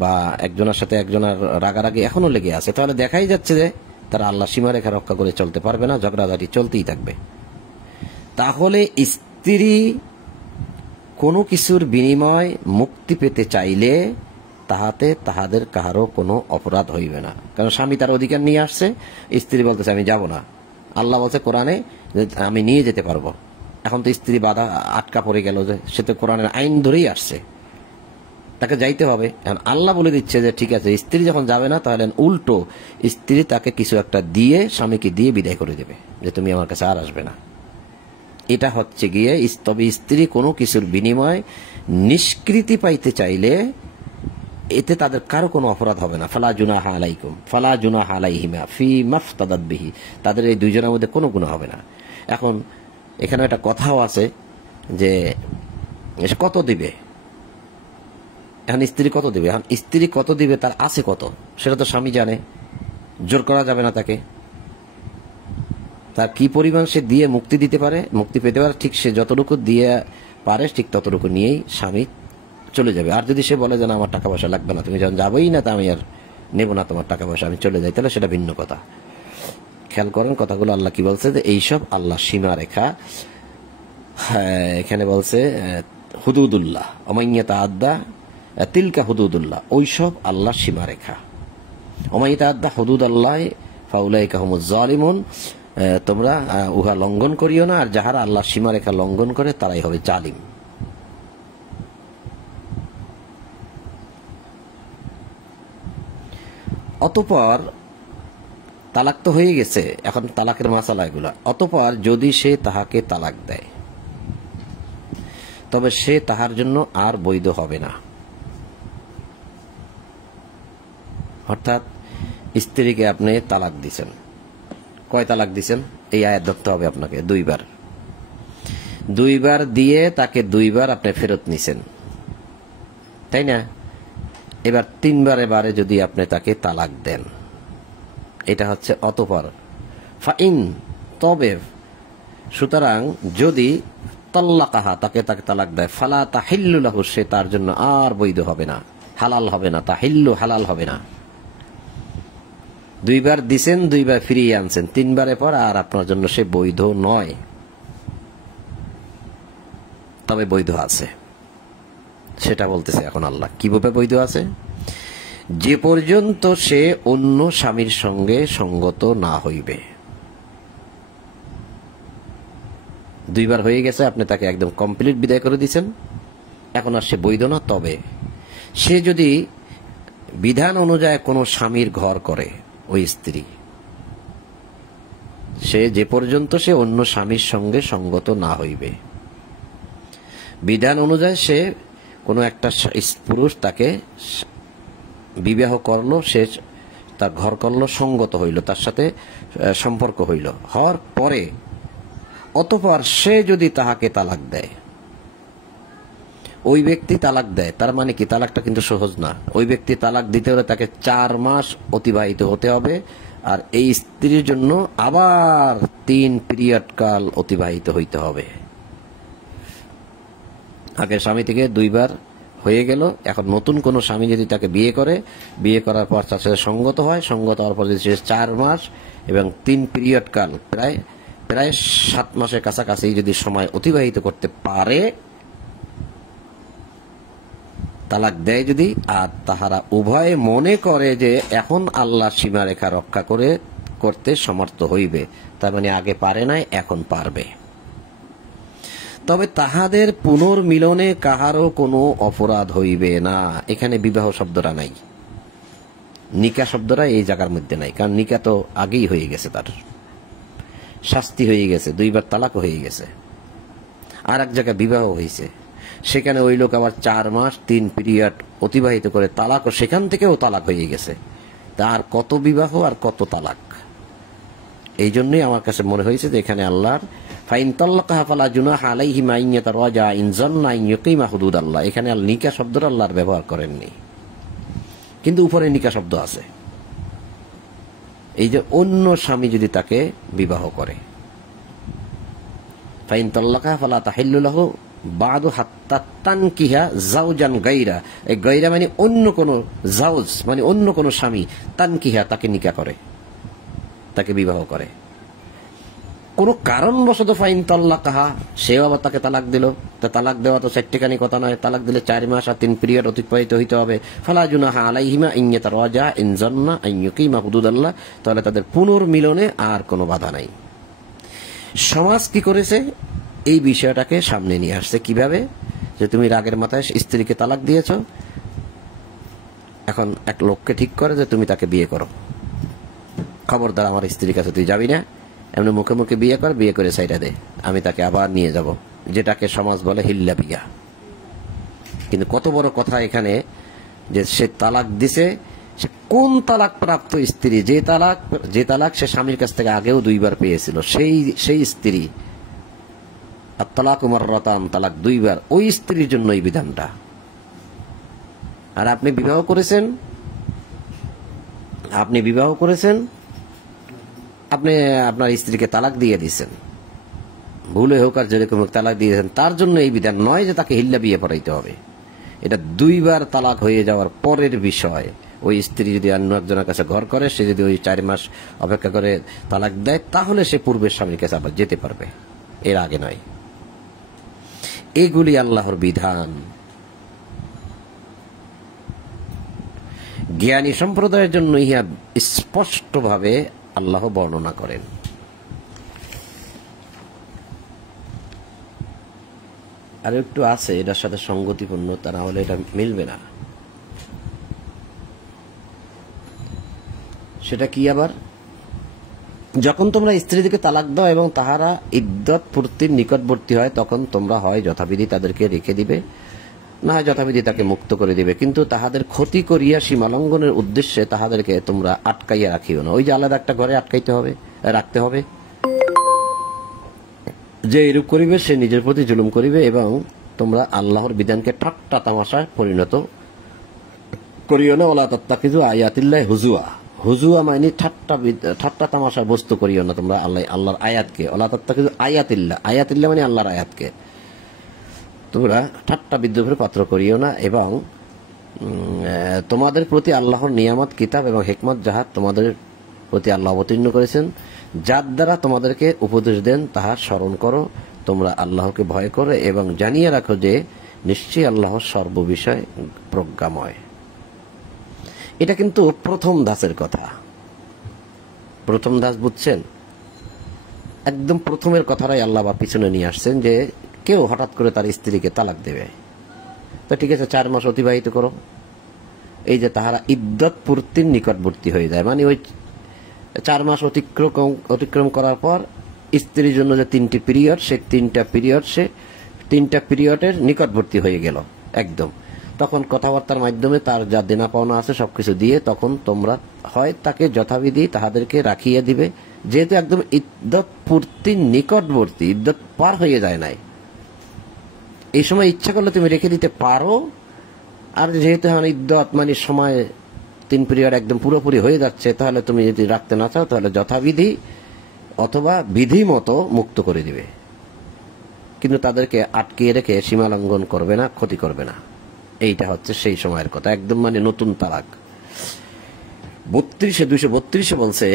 বা একজনের সাথে একজনের রাগারাগি এখনো লেগে আছে, তাহলে দেখাই যাচ্ছে যে তারা আল্লাহ সীমারেখা রক্ষা করে চলতে পারবে না, ঝগড়াঝাটি চলতেই থাকবে। তাহলে স্ত্রী কোনো কিছুর বিনিময় মুক্তি পেতে চাইলে তাহাতে তাহাদের কাহারও কোনো অপরাধ হইবে না, কারণ স্বামী তার অধিকার নিয়ে আসছে, স্ত্রী বলতেছে আমি যাব না। আল্লাহ বলছে কোরআনে আমি নিয়ে যেতে পারবো, এখন তো স্ত্রী বাধা আটকা পড়ে গেল, যে সে তো কোরআনের আইন ধরেই আসছে, তাকে যাইতে হবে। এখন আল্লাহ বলে দিচ্ছে যে ঠিক আছে, স্ত্রী যখন যাবে না তাহলে উল্টো স্ত্রী তাকে কিছু একটা দিয়ে, স্বামীকে দিয়ে বিদায় করে দেবে যে তুমি আমার কাছে আর আসবে না। এটা হচ্ছে গিয়ে, তবে স্ত্রী কোনো কিছুর বিনিময় নিষ্কৃতি পাইতে চাইলে এতে তাদের কারো কোনো অপরাধ হবে না। ফালা জুনাহা আলাইকুম ফালা জুনাহা আলাইহিমা ফি মাফতাদাত বিহি, তাদের এই দুইজনের মধ্যে কোনো গুনাহ হবে না। এখন এখানে একটা কথাও আছে যে কত দিবে, এখন স্ত্রী কত দিবে, এখন স্ত্রী কত দিবে তার আছে কত, সেটা তো স্বামী জানে, জোর করা যাবে না তাকে। তার কি পরিমাণ সে দিয়ে মুক্তি দিতে পারে, মুক্তি পেতে পারে, ঠিক সে যতটুকু দিয়ে পারে ঠিক ততটুকু নিয়েই স্বামী চলে যাবে। আর যদি সে বলে যে না আমার টাকা পয়সা লাগবে না, তুমি যখন যাবোই না তা আমি আর নেব না তোমার টাকা পয়সা, আমি চলে যাই, তাহলে সেটা ভিন্ন কথা। খেয়াল করেন কথাগুলো, আল্লাহ কি বলছে যে এইসব আল্লাহ সীমারেখা, এখানে বলছে হুদুদুল্লাহ অমাইয়াতা আদা তিলকা হুদুদুল্লাহ, ওইসব আল্লাহ সীমারেখা। অমাইয়াতা আদা হুদুদ আল্লাহ ফাউলাইকা হুমুজ জালিমুন, তোমরা উহা লঙ্ঘন করিও না, আর যাহারা আল্লাহ সীমারেখা লঙ্ঘন করে তারাই হবে জালিম। অতঃপর তালাক তো হয়ে গেছে, এখন তালাকের মাসালা এগুলা। অতঃপর যদি সে তাহাকে তালাক দেয় তবে সে তাহার জন্য আর বৈধ হবে না। অর্থাৎ স্ত্রীকে আপনি তালাক দিছেন, কয় তালাক দিছেন, এই আয়াত ধরতে হবে আপনাকে, দুইবার। দুইবার দিয়ে তাকে দুইবার আপনি ফেরত নিছেন, তাই না? এবার তিনবারে বারে যদি আপনি তাকে তালাক দেন, এটা হচ্ছে অতঃপর। ফাইন, তবে, সুতরাং যদি তাল্লাকাহা, তাকে তালাক দেয়, ফালা তাহিল্লু লাহু, সে তার জন্য আর বৈধ হবে না, হালাল হবে না, তাহিল্লু হালাল হবে না। দুইবার দিছেন, দুইবার ফিরিয়ে আনছেন, তিনবারে পর আর আপনার জন্য সে বৈধ নয়। তবে বৈধ আছে, সেটা বলতেছে এখন আল্লাহ। কিভাবে বৈধ আছে? যে পর্যন্ত সে অন্য স্বামীর সঙ্গে সঙ্গত না হইবে। দুইবার হয়ে গেছে, আপনি তাকে একদম কমপ্লিট বিদায় করে দিচ্ছেন, এখন আর সে বৈধ না। তবে সে যদি বিধান অনুযায়ী কোনো স্বামীর ঘর করে, ওই স্ত্রী, সে যে পর্যন্ত সে অন্য স্বামীর সঙ্গে সঙ্গত না হইবে, বিধান অনুযায়ী সে কোনো একটা পুরুষ তাকে বিবাহ করলো, সে তার ঘর করলো, সঙ্গত হইল, তার সাথে সম্পর্ক হইল, হওয়ার পরে অতঃপর সে যদি তাহাকে তালাক দেয়, ওই ব্যক্তি তালাক দেয়, তার মানে কি, তালাকটা কিন্তু সহজ না। ওই ব্যক্তি তালাক দিতে হলে তাকে 4 মাস অতিবাহিত হতে হবে, আর এই স্ত্রীর জন্য আবার 3 পিরিয়ড কাল অতিবাহিত হইতে হবে। আগের স্বামী থেকে দুইবার হয়ে গেল, এখন নতুন কোন স্বামী যদি তাকে বিয়ে করে, বিয়ে করার পর তার সাথে সঙ্গত হয়, সঙ্গত হওয়ার পর যদি 4 মাস এবং 3 পিরিয়ড কাল, প্রায় 7 মাসের কাছাকাছি যদি সময় অতিবাহিত করতে পারে, তালাক দেয় যদি, আর তাহারা উভয়ে মনে করে যে এখন আল্লাহ সীমারেখা রক্ষা করতে সমর্থ হইবে, তার মানে আগে পারে নাই, এখন পারবে, তবে তাহাদের পুনর্মিলনে কাহারও কোনো অপরাধ হইবে না। এখানে বিবাহ শব্দটা নাই, নিকা শব্দটা এই জায়গার মধ্যে নাই, কারণ নিকা তো আগেই হয়ে গেছে, তার শাস্তি হয়ে গেছে, দুইবার তালাক হয়ে গেছে, আর এক জায়গায় বিবাহ হয়েছে। সেখানে ওই লোক আবার 4 মাস 3 পিরিয়ড অতিবাহিত করে তালাক, ও সেখান থেকেও তালাক হয়ে গেছে। তার কত বিবাহ আর কত তালাক। এই জন্যই আমার কাছে মনে হয়েছে যে এখানে আল্লাহর ফাইন তাল্লাকাহা ফালা জুনাহা আলাইহিমা আন ইয়াতারাজা ইন জান্না আন ইউকিমা হুদুদাল্লাহ, এখানে নিকাহ শব্দটা আল্লাহর ব্যবহার করেননি, কিন্তু উপরে নিকাহ শব্দ আছে। এই যে অন্য স্বামী যদি তাকে বিবাহ করে, ফাইন তাল্লাকাহা ফালা তাহিল্লু লাহু বাদু হাত্তা তানকিহা জাওজান গায়রা, এই গায়রা মানে অন্য কোন জাওজ, মানে অন্য কোন স্বামী, তানকিহা তাকে নিকাহ করে, তাকে বিবাহ করে। কোন কারণবশত ফাইন তাল্লাকাহা, সেও আবার তাকে তালাক দিল। তা তালাক দেওয়া তো চারটেখানি কথা নয়, তালাক দিলে 4 মাস আর 3 পিরিয়ড অতিবাহিত হইতে হবে। ফালা জুনাহা আলাইহিমা ইন ইয়াতারাজা ইন জান্না আন ইউকিমা হুদুদাল্লাহ, তাহলে তাদের পুনর্মিলনে আর কোনো বাধা নাই। সমাজ কি করেছে, এই বিষয়টাকে সামনে নিয়ে আসছে। কিভাবে? যে তুমি রাগের মাথায় স্ত্রীকে তালাক দিয়েছ, এখন এক লোককে ঠিক করে যে তুমি তাকে বিয়ে করো, খবরদার আমার স্ত্রীর কাছে তুই যাবি না, এমনি মুখে মুখে বিয়ে কর, বিয়ে করে সাইডা দে, আমি তাকে আবার নিয়ে যাব, যেটাকে সমাজ বলে হিল্লা বিয়া। কিন্তু কত বড় কথা এখানে, যে সে তালাক দিছে, সে কোন তালাক প্রাপ্ত স্ত্রী, যে তালাক সে স্বামীর কাছ থেকে আগেও 2 বার পেয়েছিল, সেই স্ত্রী। আর তালাক মাররাতান, তালাক 2 বার, ওই স্ত্রীর জন্য এই বিধানটা। আর আপনি বিবাহ করেছেন, আপনি আপনার স্ত্রীকে তালাক দিয়ে দিয়েছেন, ভুলে হোক আর যেরকম হোক তালাক দিয়ে দিয়েছেন, তার জন্য এই বিধান নয় যে তাকে হিল্লা বিয়ে পড়াইতে হবে। এটা 2 বার তালাক হয়ে যাওয়ার পরের বিষয়। ওই স্ত্রী যদি অন্য একজনের কাছে ঘর করে, সে যদি ওই 4 মাস অপেক্ষা করে তালাক দেয়, তাহলে সে পূর্বের স্বামীর কাছে আবার যেতে পারবে, এর আগে নয়। এগুলি আল্লাহর বিধান। জ্ঞানী সম্প্রদায়ের জন্য ইহা স্পষ্টভাবে আল্লাহ বর্ণনা করেন। আর একটু আছে এটার সাথে সঙ্গতিপূর্ণ, তা না হলে এটা মিলবে না। সেটা কি আবার? যখন তোমরা স্ত্রীদেরকে তালাক দাও এবং তাহারা ইদ্যত পূর্তির নিকটবর্তী হয়, তখন তোমরা হয় যথাবিধি তাদেরকে রেখে দিবে, না হয় যথাবিধি তাকে মুক্ত করে দিবে, কিন্তু তাহাদের ক্ষতি করিয়া সীমালঙ্ঘনের উদ্দেশ্যে তাহাদেরকে তোমরা আটকাইয়া রাখিও না। ওই যে আলাদা একটা ঘরে রাখতে হবে। যে এরূপ করিবে সে নিজের প্রতি জুলুম করিবে, এবং তোমরা আল্লাহর বিধানকে ঠাট্টা তামাশায় পরিণত করিও না। ওয়ালা তাত্তাখিযু আয়াতিল্লাহি হুজুয়া মানে ঠাট্টা তামাশার বস্তু করিও না তোমরা আল্লাহর আয়াতকে। ওয়ালা তাত্তাখিযু আয়াতিল্লাহ মানে আল্লাহর আয়াতকে তোমরা ঠাট্টা বিদ্রুপের পাত্র করিও না, এবং তোমাদের প্রতি আল্লাহর নিয়ামত, কিতাব এবং হিকমত যাহা তোমাদের প্রতি আল্লাহ অবতীর্ণ করেছেন, যার দ্বারা তোমাদেরকে উপদেশ দেন, তাহা স্মরণ করো। তোমরা আল্লাহকে ভয় করো এবং জানিয়ে রাখো যে নিশ্চয়ই আল্লাহ সর্ববিষয় প্রজ্ঞাময়। এটা কিন্তু প্রথম ধাঁচের কথা। প্রথম ধাঁচ বুঝছেন? একদম প্রথমের কথাটাই আল্লাহ বা পিছনে নিয়ে আসছেন, যে কেউ হঠাৎ করে তার স্ত্রীকে তালাক দেবে, তো ঠিক আছে 4 মাস অতিবাহিত করো। এই যে তাহারা ইদ্যত পূর্তির নিকটবর্তী হয়ে যায়, মানে ওই 4 মাস অতিক্রম করার পর স্ত্রীর জন্য যে 3টি পিরিয়ড, সে 3টা পিরিয়ডের নিকটবর্তী হয়ে গেল একদম। তখন কথাবার্তার মাধ্যমে তার যা দেনা পাওনা আছে সবকিছু দিয়ে তখন তোমরা হয় তাকে যথাবিধি তাহাদেরকে রাখিয়ে দিবে, যেহেতু একদম ইদ্যত পূর্তির নিকটবর্তী, ইদ্যত পার হয়ে যায় নাই, এই সময় ইচ্ছা করলে তুমি রেখে দিতে পারো। আর যেহেতু ইদ্যত মানে সময় 3 পিরিয়ড একদম পুরোপুরি হয়ে যাচ্ছে, তাহলে তুমি যদি রাখতে না চাও, তাহলে যথাবিধি অথবা বিধি মতো মুক্ত করে দিবে, কিন্তু তাদেরকে আটকিয়ে রেখে সীমালঙ্ঘন করবে না, ক্ষতি করবে না। এইটা হচ্ছে সেই সময়ের কথা, একদম মানে নতুন তালাক। 232 বলছে,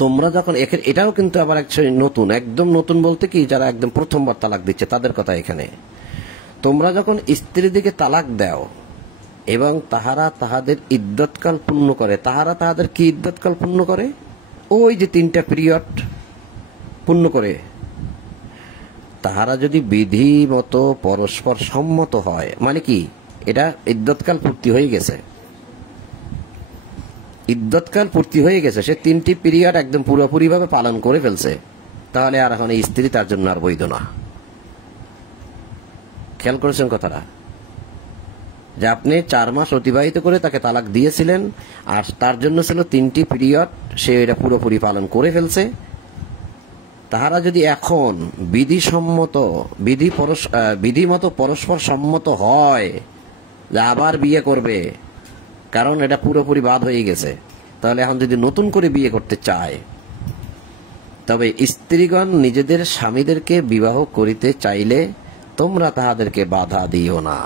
তোমরা যখন এটাও কিন্তু আবার নতুন, একদম নতুন বলতে কি, যারা একদম প্রথমবার তালাক দিচ্ছে তাদের কথা এখানে। তোমরা যখন স্ত্রীদিকে তালাক দাও এবং তাহারা তাহাদের ইদ্যতকাল পূর্ণ করে, তাহারা তাহাদের কি ইদ্যতকাল পূর্ণ করে? ওই যে 3টা পিরিয়ড পূর্ণ করে, তাহারা যদি বিধি মতো পরস্পর সম্মত হয়, মানে কি এটা ইদ্যতকাল পূর্তি হয়ে গেছে, সে 3টি পিরিয়ড একদম পুরোপুরি ভাবে পালন করে ফেলছে, তাহলে আর এখন এই স্ত্রী তার জন্য আর বৈধ না। খেয়াল করেছেন কথাটা, যে আপনি 4 মাস অতিবাহিত করে তাকে তালাক দিয়েছিলেন, আর তার জন্য ছিল 3টি পিরিয়ড, সে এটা পুরোপুরি পালন করে ফেলছে। তাহারা যদি এখন বিধিমতো পরস্পর সম্মত হয় যে আবার বিয়ে করবে, কারণ এটা পুরোপুরি বাদ হয়ে গেছে, তাহলে এখন যদি নতুন করে বিয়ে করতে চায়, তবে স্ত্রীগণ নিজেদের স্বামীদেরকে বিবাহ করিতে চাইলে তোমরা তাহাদেরকে বাধা দিও না।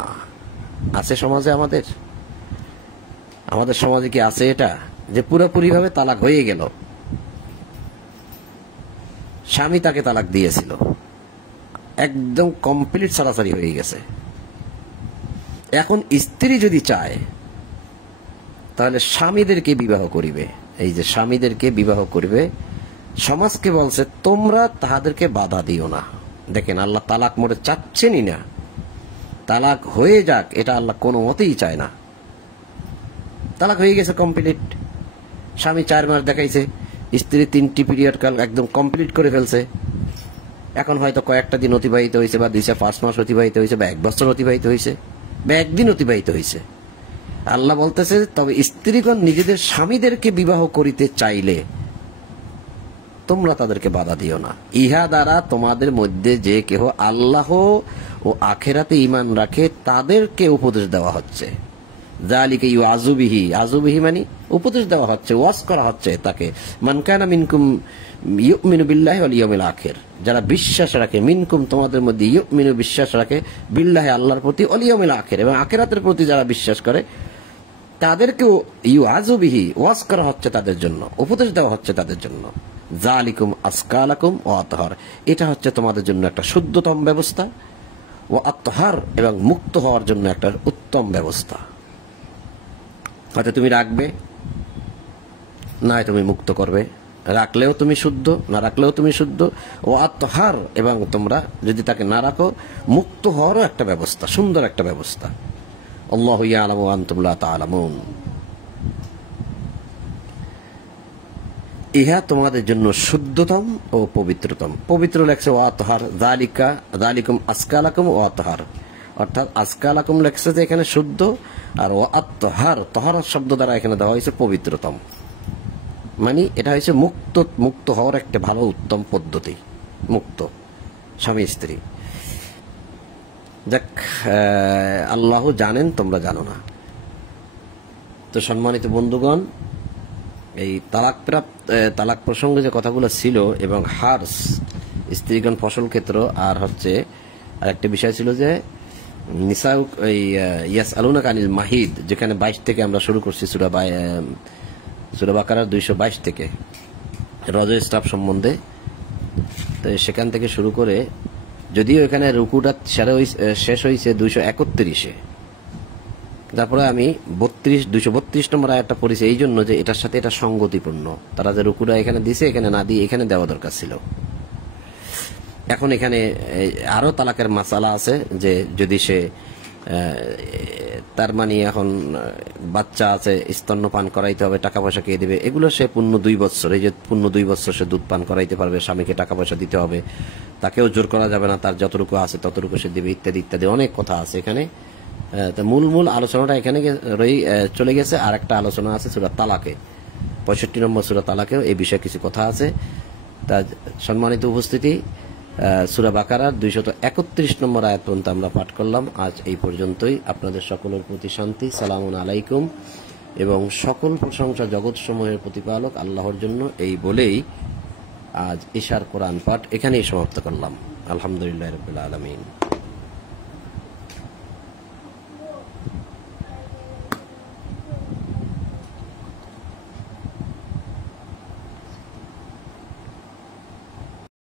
আছে সমাজে, আমাদের সমাজে কি আছে এটা, যে পুরোপুরি ভাবে তালাক হয়ে গেল, স্বামী তাকে তালাক দিয়েছিল, একদম কমপ্লিট সারাসারি হয়ে গেছে। এখন স্ত্রী যদি চায় তাহলে স্বামীদেরকে বিবাহ করিবে। এই যে স্বামীদেরকে বিবাহ করিবে, সমাজকে বলছে তোমরা তাহাদেরকে বাধা দিও না। দেখেন, আল্লাহ তালাক মোড়ে চাচ্ছেনই না, তালাক হয়ে যাক এটা আল্লাহ কোনো মতেই চায় না। তালাক হয়ে গেছে কমপ্লিট, স্বামী 4 মাস দেখাইছে, স্ত্রী 3টি পিরিয়ড কাল একদম কমপ্লিট করে ফেলছে। এখন হয়তো কয়েকটা দিন অতিবাহিত হয়েছে, বা 2-5 মাস অতিবাহিত হয়েছে, বা 1 বছর অতিবাহিত হয়েছে, বা 1 দিন অতিবাহিত হয়েছে। আল্লাহ বলতেছে তবে স্ত্রীগণ নিজেদের স্বামীদেরকে বিবাহ করিতে চাইলে তোমরা তাদেরকে বাধা দিও না। ইহা দ্বারা তোমাদের মধ্যে যে কেহ আল্লাহ ও আখেরাতে ঈমান রাখে তাদেরকে উপদেশ দেওয়া হচ্ছে। যালিকা ইউআযুবিহি, আযুবিহি মানে উপদেশ দেওয়া হচ্ছে, ওয়াজ করা হচ্ছে তাকে। মান কানা মিনকুম ইউমিনু বিল্লাহি ওয়াল ইয়াউমিল আখির, যারা বিশ্বাস রাখে, মিনকুম তোমাদের মধ্যে, ইউমিনু বিশ্বাস রাখে, বিল্লাহি আল্লাহর প্রতি, ওয়াল ইয়াউমিল আখির এবং আখিরাতের প্রতি যারা বিশ্বাস করে, তাদেরকেও ইউআযুবিহি ওয়াজ করা হচ্ছে তাদের জন্য, উপদেশ দেওয়া হচ্ছে তাদের জন্য। যালিকুম আসকালাকুম ওয়া আতহার, এটা হচ্ছে তোমাদের জন্য একটা শুদ্ধতম ব্যবস্থা, ওয়া আতহার এবং মুক্ত হওয়ার জন্য একটা উত্তম ব্যবস্থা। হয়তো তুমি রাখবে, না তুমি মুক্ত করবে, রাখলেও তুমি শুদ্ধ, না রাখলেও তুমি শুদ্ধ। ও আতহার, এবং তোমরা যদি তাকে না রাখো, মুক্ত হওয়ারও একটা ব্যবস্থা, সুন্দর একটা ব্যবস্থা। আল্লাহু ইয়ালামু ওয়া আনতুম লা তা'লামুন। ইহা তোমাদের জন্য শুদ্ধতম ও পবিত্রতম। পবিত্র লেখছে ও আতহার, যালিকুম আসকালাকুম ও আতহার, অর্থাৎ আসকালাকুম লেখছে যে এখানে শুদ্ধ, আর ও আতহার, তহার শব্দ দ্বারা এখানে দেওয়া হয়েছে পবিত্রতম, মানে এটা হয়েছে মুক্ত হওয়ার একটা ভালো উত্তম পদ্ধতি, মুক্ত স্বামী স্ত্রী। যাক, আল্লাহ জানেন, তোমরা জানো না। তো সম্মানিত বন্ধুগণ, এই তালাক প্রসঙ্গে যে কথাগুলো ছিল, এবং হার্স স্ত্রীগণ ফসল ক্ষেত্র, আর হচ্ছে আরেকটা বিষয় ছিল যে নিসা ইয়াসআলুনাকা আনিল মাহিদ, যেখানে 22 থেকে আমরা শুরু করছি, সূরা বাকারার 222 থেকে রজস্রাব সম্বন্ধে। তো সেখান থেকে শুরু করে, যদিও এখানে রুকুটা শেষ হয়েছে 231-এ, তারপরে আমি 232 নম্বর আয়াতটা পড়েছি এই জন্য যে এটার সাথে এটা সঙ্গতিপূর্ণ। তারা যে রুকুটা এখানে দিছে, এখানে না দিয়ে এখানে দেওয়া দরকার ছিল। এখন এখানে আরো তালাকের মাসালা আছে, যে যদি সে তার মানে এখন বাচ্চা আছে, স্তন্যপান করাইতে হবে, টাকা পয়সা কে দেবে, এগুলো সে পূর্ণ 2 বছর, এই যে পূর্ণ 2 বছর সে দুধ পান করাইতে পারবে, স্বামীকে টাকা পয়সা দিতে হবে, তাকেও জোর করা যাবে না, তার যতটুকু আছে ততটুকু সে দেবে, ইত্যাদি ইত্যাদি অনেক কথা আছে এখানে। তো মূল আলোচনাটা এখানে চলে গেছে। আর একটা আলোচনা আছে সূরা তালাকে, 65 নম্বর সূরা তালাকেও এই বিষয়ে কিছু কথা আছে। তা সম্মানিত উপস্থিতি, সূরা বাকারার 231 নম্বর আয়াত পর্যন্ত আমরা পাঠ করলাম। আজ এই পর্যন্তই। আপনাদের সকলের প্রতি শান্তি, সালামুন আলাইকুম, এবং সকল প্রশংসা জগৎ সমূহের প্রতিপালক আল্লাহর জন্য। এই বলেই আজ ইশার কোরআন পাঠ এখানেই সমাপ্ত করলাম। আলহামদুলিল্লাহ রাব্বিল আলামিন।